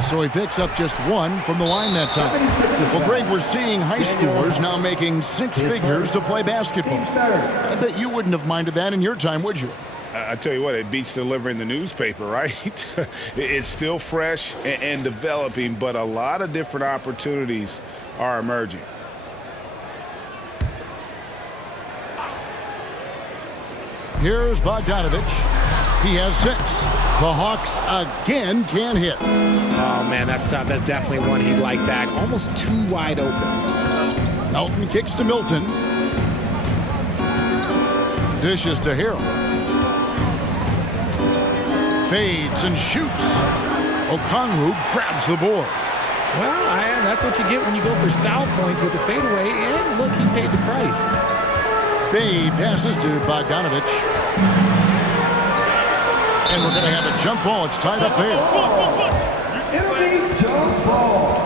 So he picks up just 1 from the line that time. Well, Greg, we're seeing high schoolers now making 6 figures to play basketball. I bet you wouldn't have minded that in your time, would you? I tell you what, it beats delivering the newspaper, right? It's still fresh and developing, but a lot of different opportunities are emerging. Here's Bogdanovich. He has 6. The Hawks again can't hit. Oh, man, that's tough. That's definitely one he'd like back. Almost too wide open. Melton kicks to Milton. Dishes to Harrell. Fades and shoots. Okongwu grabs the board. Well, and that's what you get when you go for style points with the fadeaway. And look, he paid the price. Bay passes to Bogdanovich. And we're going to have a jump ball. It's tied up there. It'll be jump ball.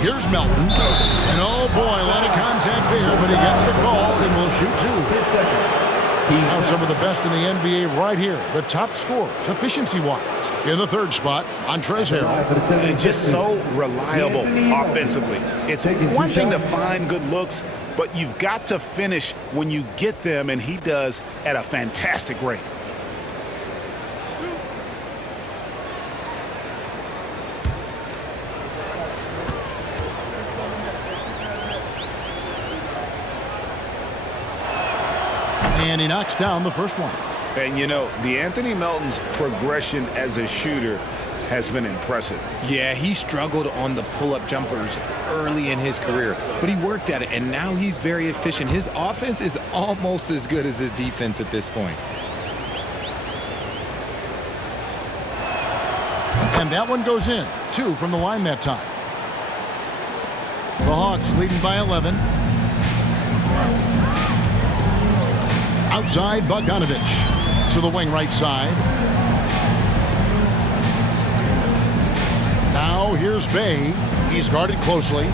Here's Melton. And oh boy, a lot of contact there, but he gets the call and will shoot 2. Now some of the best in the NBA right here. The top scorers, efficiency-wise. In the 3rd spot, Montrezl Harrell. And just so reliable offensively. It's one thing to find good looks, but you've got to finish when you get them, and he does at a fantastic rate. And he knocks down the first one. And, you know, D'Anthony Melton's progression as a shooter has been impressive. Yeah, he struggled on the pull-up jumpers early in his career, but he worked at it, and now he's very efficient. His offense is almost as good as his defense at this point. And that one goes in. 2 from the line that time. The Hawks leading by 11. Outside, Bogdanovich to the wing right side. Now here's Bay. He's guarded closely.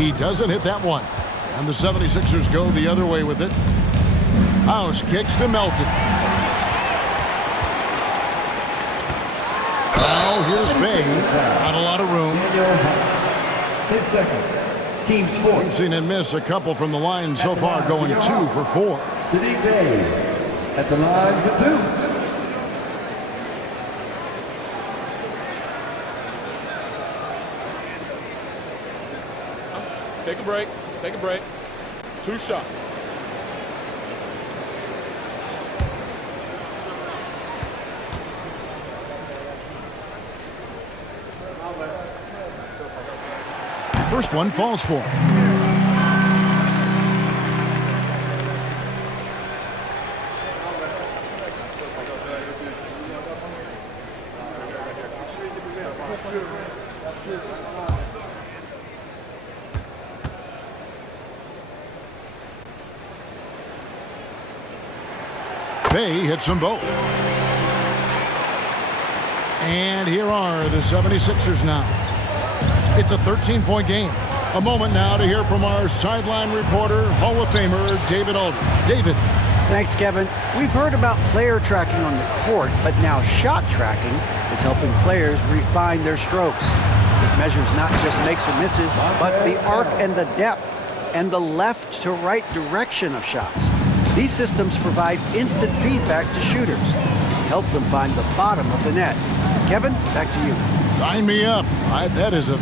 He doesn't hit that one. And the 76ers go the other way with it. House kicks to Melton. Now here's Bay. Not a lot of room. 10 seconds. Team's 4. We've seen him miss a couple from the line so far, going 2 for 4. Sadiq Bey at the line for 2. Take a break. Take a break. 2 shots. First one falls for him. Bay hits them both. And here are the 76ers now. It's a 13-point game. A moment now to hear from our sideline reporter, Hall of Famer David Aldridge. David. Thanks, Kevin. We've heard about player tracking on the court, but now shot tracking is helping players refine their strokes. It measures not just makes or misses, but the arc and the depth and the left to right direction of shots. These systems provide instant feedback to shooters, help them find the bottom of the net. Kevin, back to you. Sign me up. That is a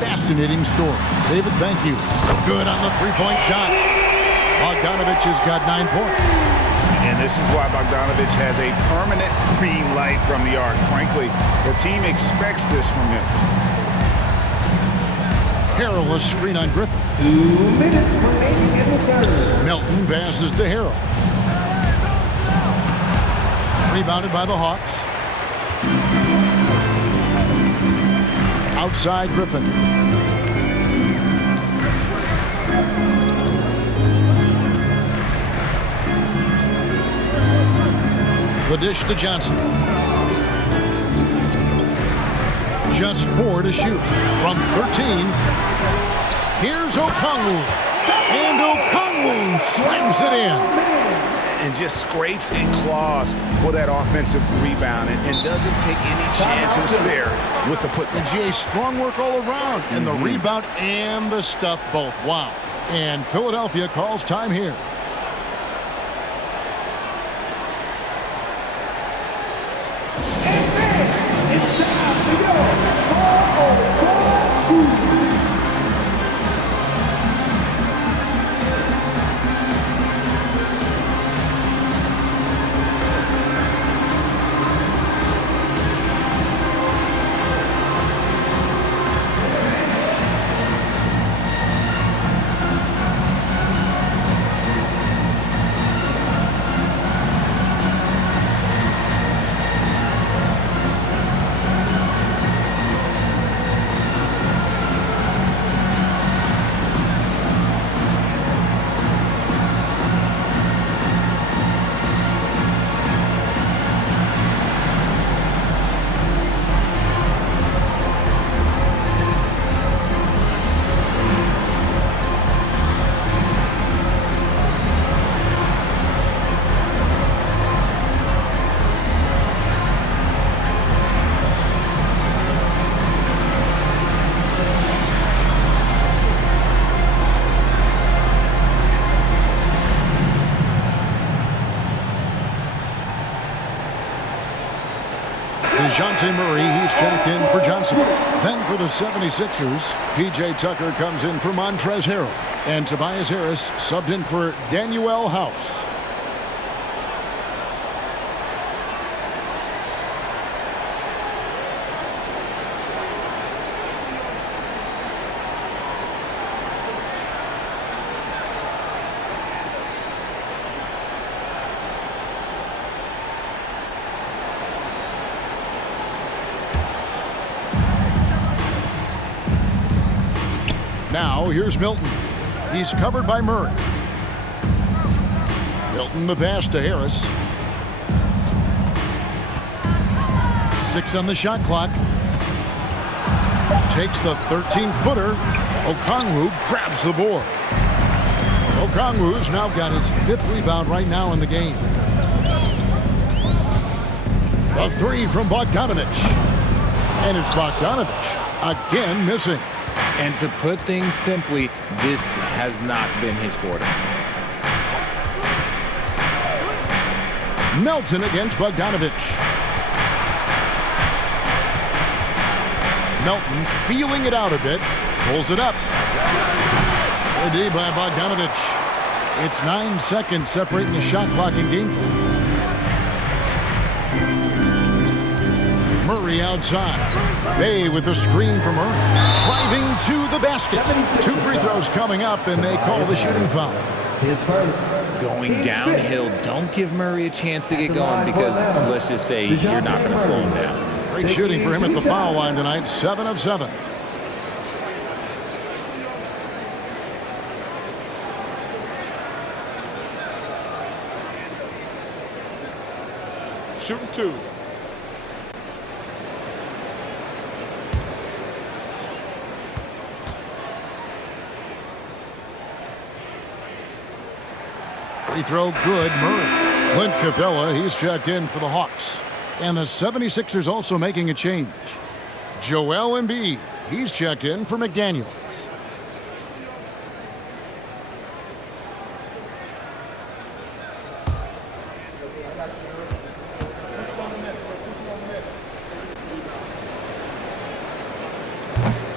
fascinating story. David, thank you. Good on the three-point shot. Bogdanovich has got 9 points. And this is why Bogdanovich has a permanent green light from the arc. Frankly, the team expects this from him. Harrell a screen on Griffin. 2 minutes remaining in the third. Melton passes to Harrell. Rebounded by the Hawks. Outside Griffin. The dish to Johnson. Just 4 to shoot from 13. Here's Okongwu. And Okongwu slams it in. And just scrapes and claws for that offensive rebound and doesn't take any chances there with the put. And Jay, strong work all around. And the rebound and the stuff both. Wow. And Philadelphia calls time here. DeJounte Murray, he's checked in for Johnson. Then for the 76ers, P.J. Tucker comes in for Montrezl Harrell. And Tobias Harris subbed in for Danuel House. Now, here's Milton. He's covered by Murray. Milton the pass to Harris. 6 on the shot clock. Takes the 13-footer. Okongwu grabs the board. Okongwu's now got his 5th rebound right now in the game. The 3 from Bogdanovich. And it's Bogdanovich again missing. And to put things simply, this has not been his quarter. Melton against Bogdanovich. Melton feeling it out a bit. Pulls it up. Good D by Bogdanovich. It's 9 seconds separating the shot clock and game clock. Murray outside. Bay with the screen from Murray. Driving to the basket. 2 free throws coming up, and they call the shooting foul. Going downhill, don't give Murray a chance to get going because, let's just say, you're not going to slow him down. Great shooting for him at the foul line tonight, 7 of 7. Shooting 2. Free throw good, Murray. Clint Capella, he's checked in for the Hawks. And the 76ers also making a change. Joel Embiid, he's checked in for McDaniels.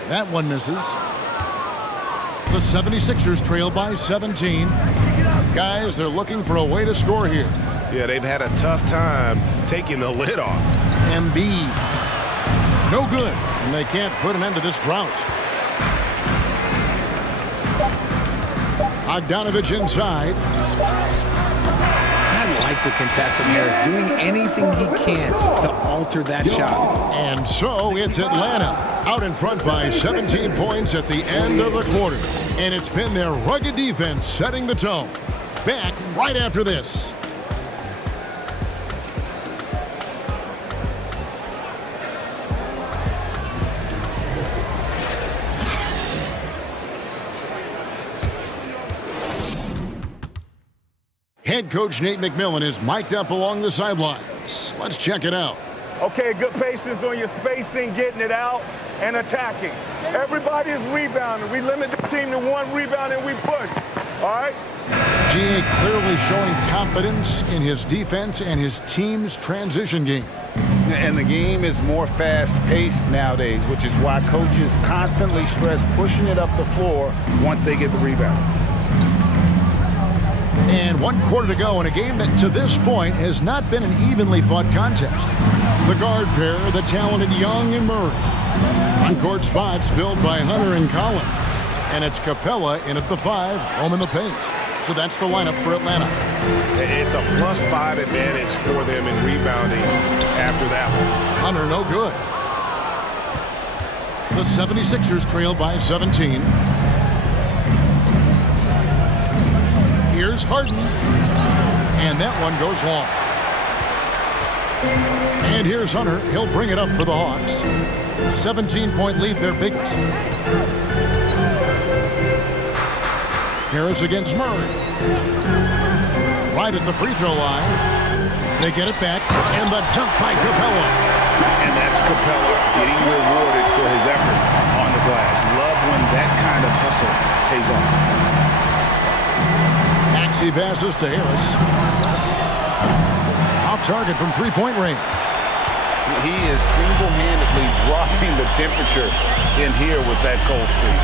That one misses. The 76ers trail by 17. Guys, they're looking for a way to score here. Yeah, they've had a tough time taking the lid off. Embiid. No good, and they can't put an end to this drought. Bogdanovich inside. I like the contest from Harris, doing anything he can to alter that shot. And so it's Atlanta out in front by 17 points at the end of the quarter. And it's been their rugged defense setting the tone. Back right after this. Head coach Nate McMillan is mic'd up along the sidelines. Let's check it out. Okay, good patience on your spacing, getting it out, and attacking. Everybody is rebounding. We limit the team to 1 rebound and we push. All right? GA clearly showing confidence in his defense and his team's transition game. And the game is more fast-paced nowadays, which is why coaches constantly stress pushing it up the floor once they get the rebound. And 1 quarter to go in a game that to this point has not been an evenly fought contest. The guard pair, the talented Young and Murray. Front court spots filled by Hunter and Collins. And it's Capella in at the 5, home in the paint. So that's the lineup for Atlanta. It's a +5 advantage for them in rebounding after that one. Hunter no good. The 76ers trail by 17. Here's Harden. And that one goes long. And here's Hunter. He'll bring it up for the Hawks. 17-point lead, their biggest. Harris against Murray. Right at the free throw line. They get it back. And the dunk by Capella. And that's Capella getting rewarded for his effort on the glass. Love when that kind of hustle pays off. Maxey passes to Harris. Off target from 3-point range. He is single-handedly dropping the temperature in here with that cold streak.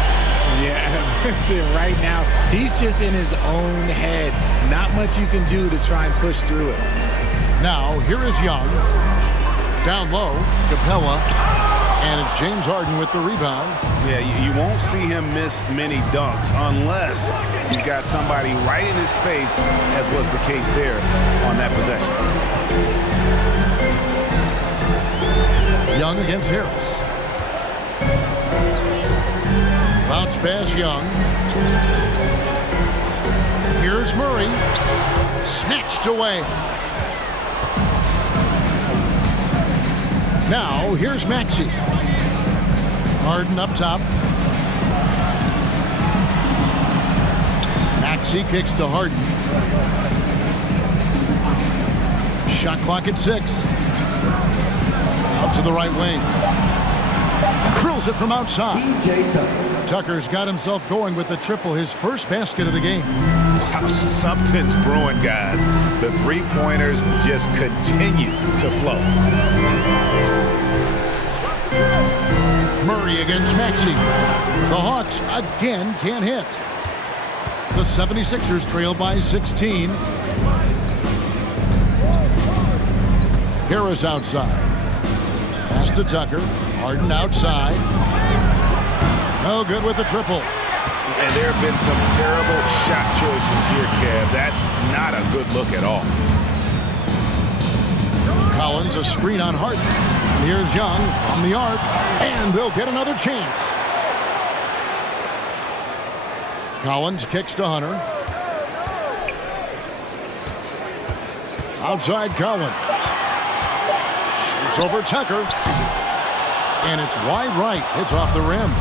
Yeah, right now, he's just in his own head. Not much you can do to try and push through it. Now, here is Young. Down low, Capella. And it's James Harden with the rebound. Yeah, you won't see him miss many dunks unless you've got somebody right in his face, as was the case there on that possession. Young against Harris. Bounce pass, Young. Here's Murray. Snatched away. Now, here's Maxey. Harden up top. Maxey kicks to Harden. Shot clock at 6. Out to the right wing. Drills it from outside. Tucker's got himself going with the triple, his first basket of the game. Wow, something's brewing, guys. The three-pointers just continue to flow. Murray against Maxey. The Hawks again can't hit. The 76ers trail by 16. Harris outside. Pass to Tucker. Harden outside. No good with the triple. And there have been some terrible shot choices here, Kev. That's not a good look at all. Collins, a screen on Harden. And here's Young from the arc. And they'll get another chance. Collins kicks to Hunter. Outside Collins. Shoots over Tucker. And it's wide right. It's off the rim.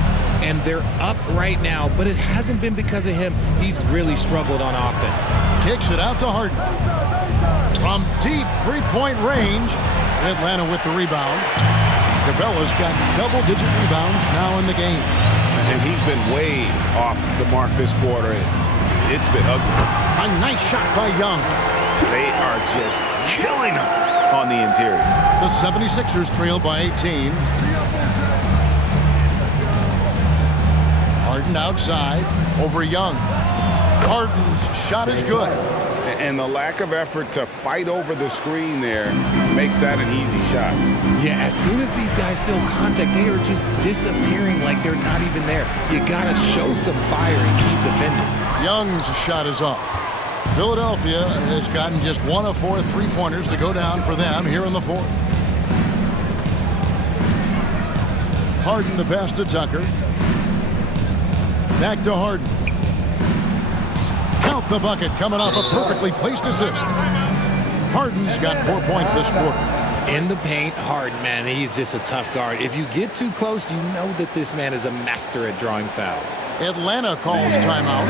And they're up right now, but it hasn't been because of him. He's really struggled on offense. Kicks it out to Harden. From deep three-point range, Atlanta with the rebound. Capella's got double-digit rebounds now in the game. And he's been way off the mark this quarter. It's been ugly. A nice shot by Young. They are just killing him on the interior. The 76ers trail by 18. Harden outside over Young. Harden's shot is good. And the lack of effort to fight over the screen there makes that an easy shot. Yeah, as soon as these guys feel contact, they are just disappearing like they're not even there. You gotta show some fire and keep defending. Young's shot is off. Philadelphia has gotten just 1 of 4 three-pointers to go down for them here in the fourth. Harden the pass to Tucker. Back to Harden. Count the bucket coming off a perfectly placed assist. Harden's got 4 points this quarter. In the paint, Harden, man, he's just a tough guard. If you get too close, you know that this man is a master at drawing fouls. Atlanta calls timeout.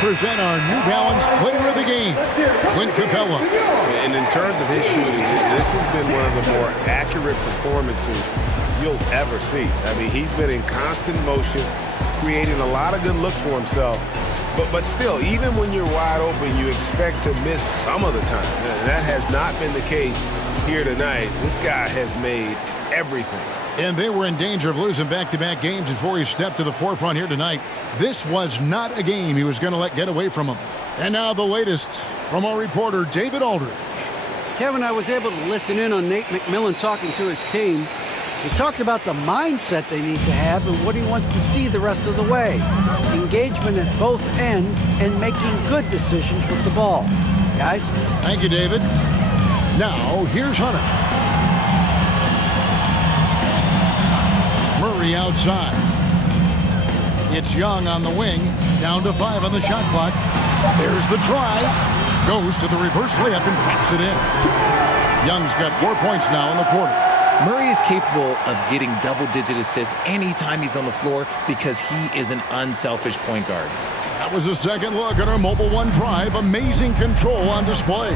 Present our New Balance Player of the Game, Clint Capella. And in terms of his shooting, this has been one of the more accurate performances you'll ever see. I mean, he's been in constant motion, creating a lot of good looks for himself, But still, even when you're wide open, you expect to miss some of the time. That has not been the case here tonight. This guy has made everything. And they were in danger of losing back-to-back games before he stepped to the forefront here tonight. This was not a game he was going to let get away from him. And now the latest from our reporter, David Aldridge. Kevin, I was able to listen in on Nate McMillan talking to his team. He talked about the mindset they need to have and what he wants to see the rest of the way. Engagement at both ends and making good decisions with the ball. Guys? Thank you, David. Now, here's Hunter. Murray outside. It's Young on the wing. Down to 5 on the shot clock. There's the drive. Goes to the reverse layup and claps it in. Young's got 4 points now in the quarter. Murray is capable of getting double-digit assists anytime he's on the floor because he is an unselfish point guard. That was a second look at our Mobile One drive. Amazing control on display.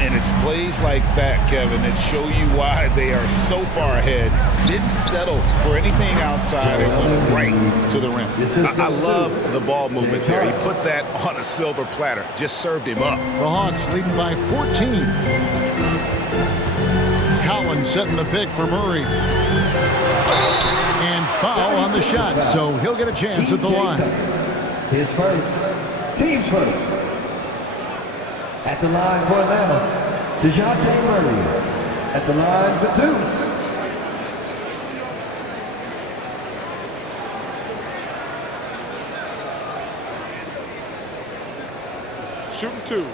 And it's plays like that, Kevin, that show you why they are so far ahead. Didn't settle for anything outside and went right to the rim. I love the ball movement there. He put that on a silver platter. Just served him up. The Hawks leading by 14. Collins setting the pick for Murray. And foul on the shot, so he'll get a chance at the line. His first. Team's first. At the line for Atlanta, DeJounte Murray. At the line for 2. Shooting 2.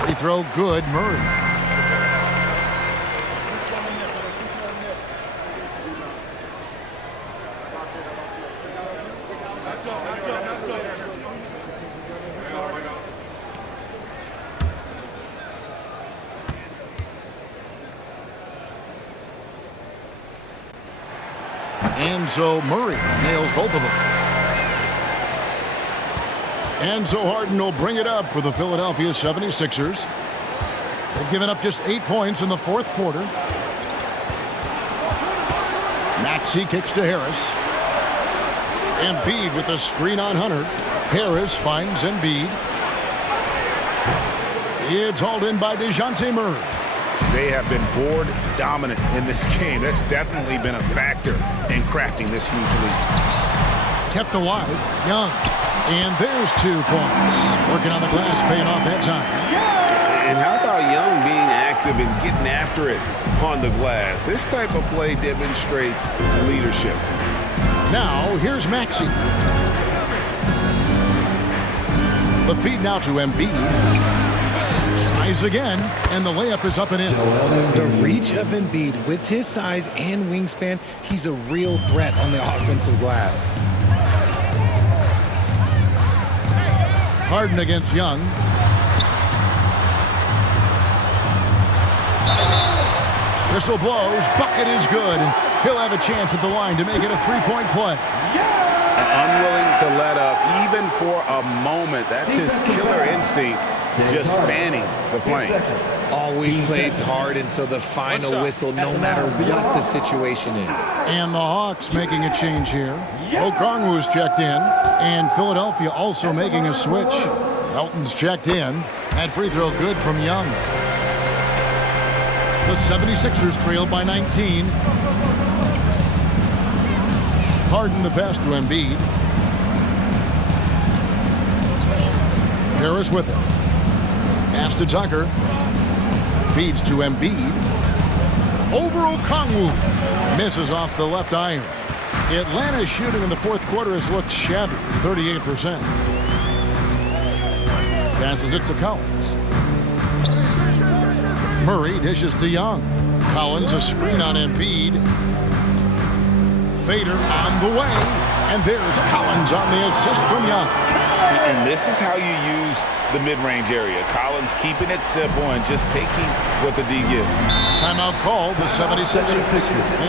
Free throw good, Murray. And so Murray nails both of them. And so Harden will bring it up for the Philadelphia 76ers. They've given up just 8 points in the fourth quarter. Maxey kicks to Harris. Embiid with a screen on Hunter. Harris finds Embiid. It's hauled in by DeJounte Murray. They have been board dominant in this game. That's definitely been a factor in crafting this huge lead. Kept alive, Young. And there's 2 points. Working on the glass, paying off that time. And how about Young being active and getting after it on the glass? This type of play demonstrates leadership. Now, here's Maxey. The feed now to Embiid. Tries again, and the layup is up and in. The reach of Embiid with his size and wingspan, he's a real threat on the offensive glass. Harden against Young. Whistle blows, bucket is good, and he'll have a chance at the line to make it a 3-point play. Unwilling to let up, even for a moment. That's his killer instinct, just fanning the flame. Always plays hard until the final whistle, no matter what the situation is. And the Hawks making a change here. Okongwu's checked in, and Philadelphia also making a switch. Melton's checked in. That free throw good from Young. The 76ers trail by 19. Harden the pass to Embiid. Harris with it. Pass to Tucker. Feeds to Embiid. Over Okongwu. Misses off the left iron. Atlanta's shooting in the fourth quarter has looked shabby, 38%. Passes it to Collins. Murray dishes to Young. Collins a screen on Embiid. Fader on the way. And there's Collins on the assist from Young. And this is how you use the mid-range area. Collins keeping it simple and just taking what the D gives. Timeout called the 76ers.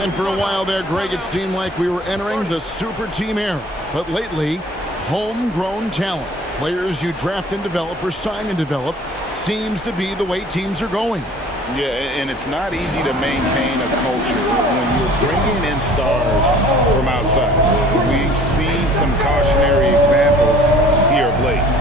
And for a while there, Greg, it seemed like we were entering the super team era. But lately, homegrown talent. Players you draft and develop or sign and develop seems to be the way teams are going. Yeah, and it's not easy to maintain a culture when you're bringing in stars from outside. We've seen some cautionary examples here of late.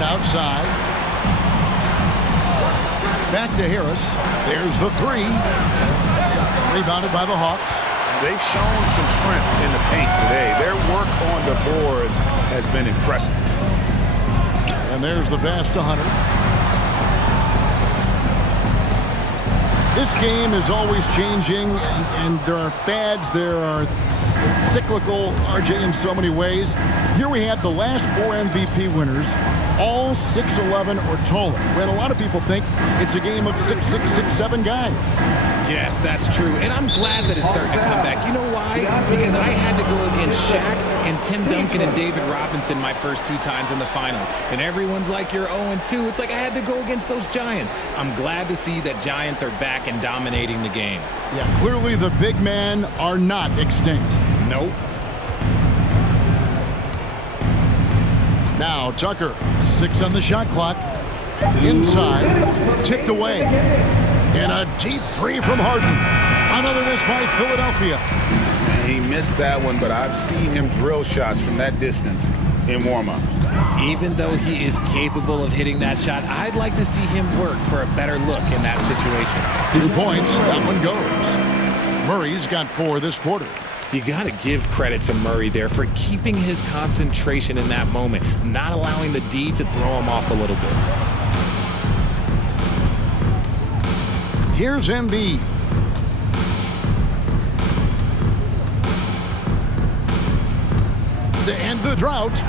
Outside. Back to Harris. There's the three. Rebounded by the Hawks. They've shown some strength in the paint today. Their work on the boards has been impressive. And there's the pass to Hunter. This game is always changing, and there are fads, it's cyclical, RJ, in so many ways. Here we have the last 4 MVP winners, all 6'11" or taller, when a lot of people think it's a game of 6'6", 6'7" guys. Yes, that's true, and I'm glad that it's starting to come back. You know why? Because I had to go against Shaq and Tim Duncan and David Robinson my first 2 times in the finals, and everyone's like, you're 0-2. It's like I had to go against those Giants. I'm glad to see that Giants are back and dominating the game. Yeah, clearly the big men are not extinct. Nope. Now Tucker, 6 on the shot clock. Inside, tipped away. And a deep 3 from Harden. Another miss by Philadelphia. He missed that one, but I've seen him drill shots from that distance in warm-up. Even though he is capable of hitting that shot, I'd like to see him work for a better look in that situation. 2 points, that one goes. Murray's got 4 this quarter. You got to give credit to Murray there for keeping his concentration in that moment, not allowing the D to throw him off a little bit. Here's Embiid. To end the drought.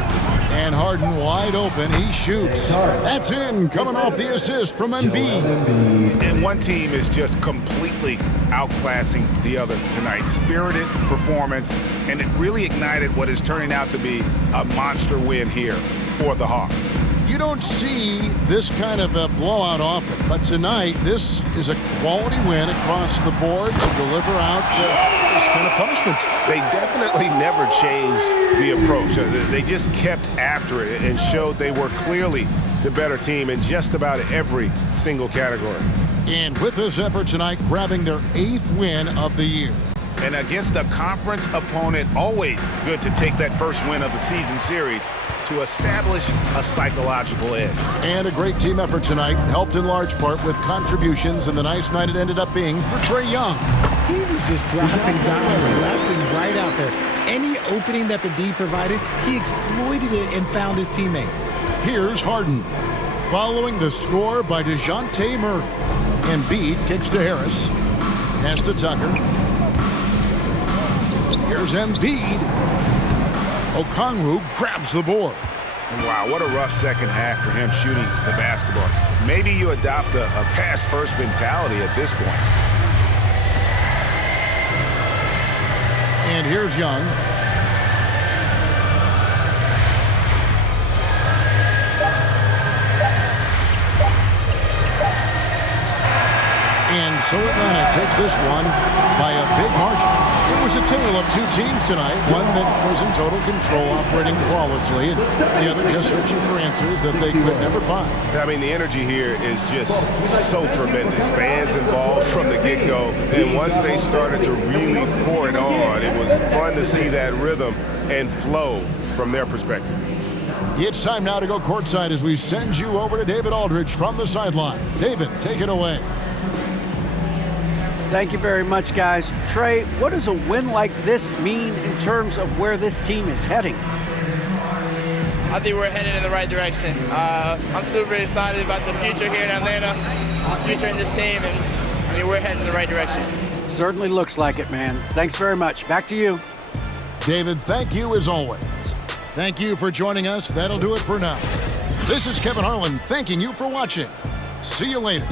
And Harden wide open. He shoots. That's in, coming off the assist from Embiid. And one team is just completely outclassing the other tonight. Spirited performance, and it really ignited what is turning out to be a monster win here for the Hawks. You don't see this kind of a blowout often, but tonight this is a quality win across the board to deliver out this kind of punishment. They definitely never changed the approach. They just kept after it and showed they were clearly the better team in just about every single category. And with this effort tonight, grabbing their 8th win of the year. And against a conference opponent, always good to take that first win of the season series to establish a psychological edge. And a great team effort tonight, helped in large part with contributions, and the nice night it ended up being for Trae Young. He was just dropping dimes left and right out there. Any opening that the D provided, he exploited it and found his teammates. Here's Harden, following the score by DeJounte Murray. Embiid kicks to Harris. Pass to Tucker. Here's Embiid. Okongwu grabs the board. And wow, what a rough second half for him shooting the basketball. Maybe you adopt a pass-first mentality at this point. And here's Young. And so Atlanta takes this one by a big margin. It was a tale of two teams tonight, one that was in total control, operating flawlessly, and the other just searching for answers that they could never find. I mean, the energy here is just so tremendous. Fans involved from the get-go, and once they started to really pour it on, it was fun to see that rhythm and flow from their perspective. It's time now to go courtside as we send you over to David Aldridge from the sideline. David, take it away. Thank you very much, guys. Trey, what does a win like this mean in terms of where this team is heading? I think we're headed in the right direction. I'm super excited about the future here in Atlanta, the future in this team, and I mean, we're heading in the right direction. Certainly looks like it, man. Thanks very much. Back to you. David, thank you as always. Thank you for joining us. That'll do it for now. This is Kevin Harlan thanking you for watching. See you later.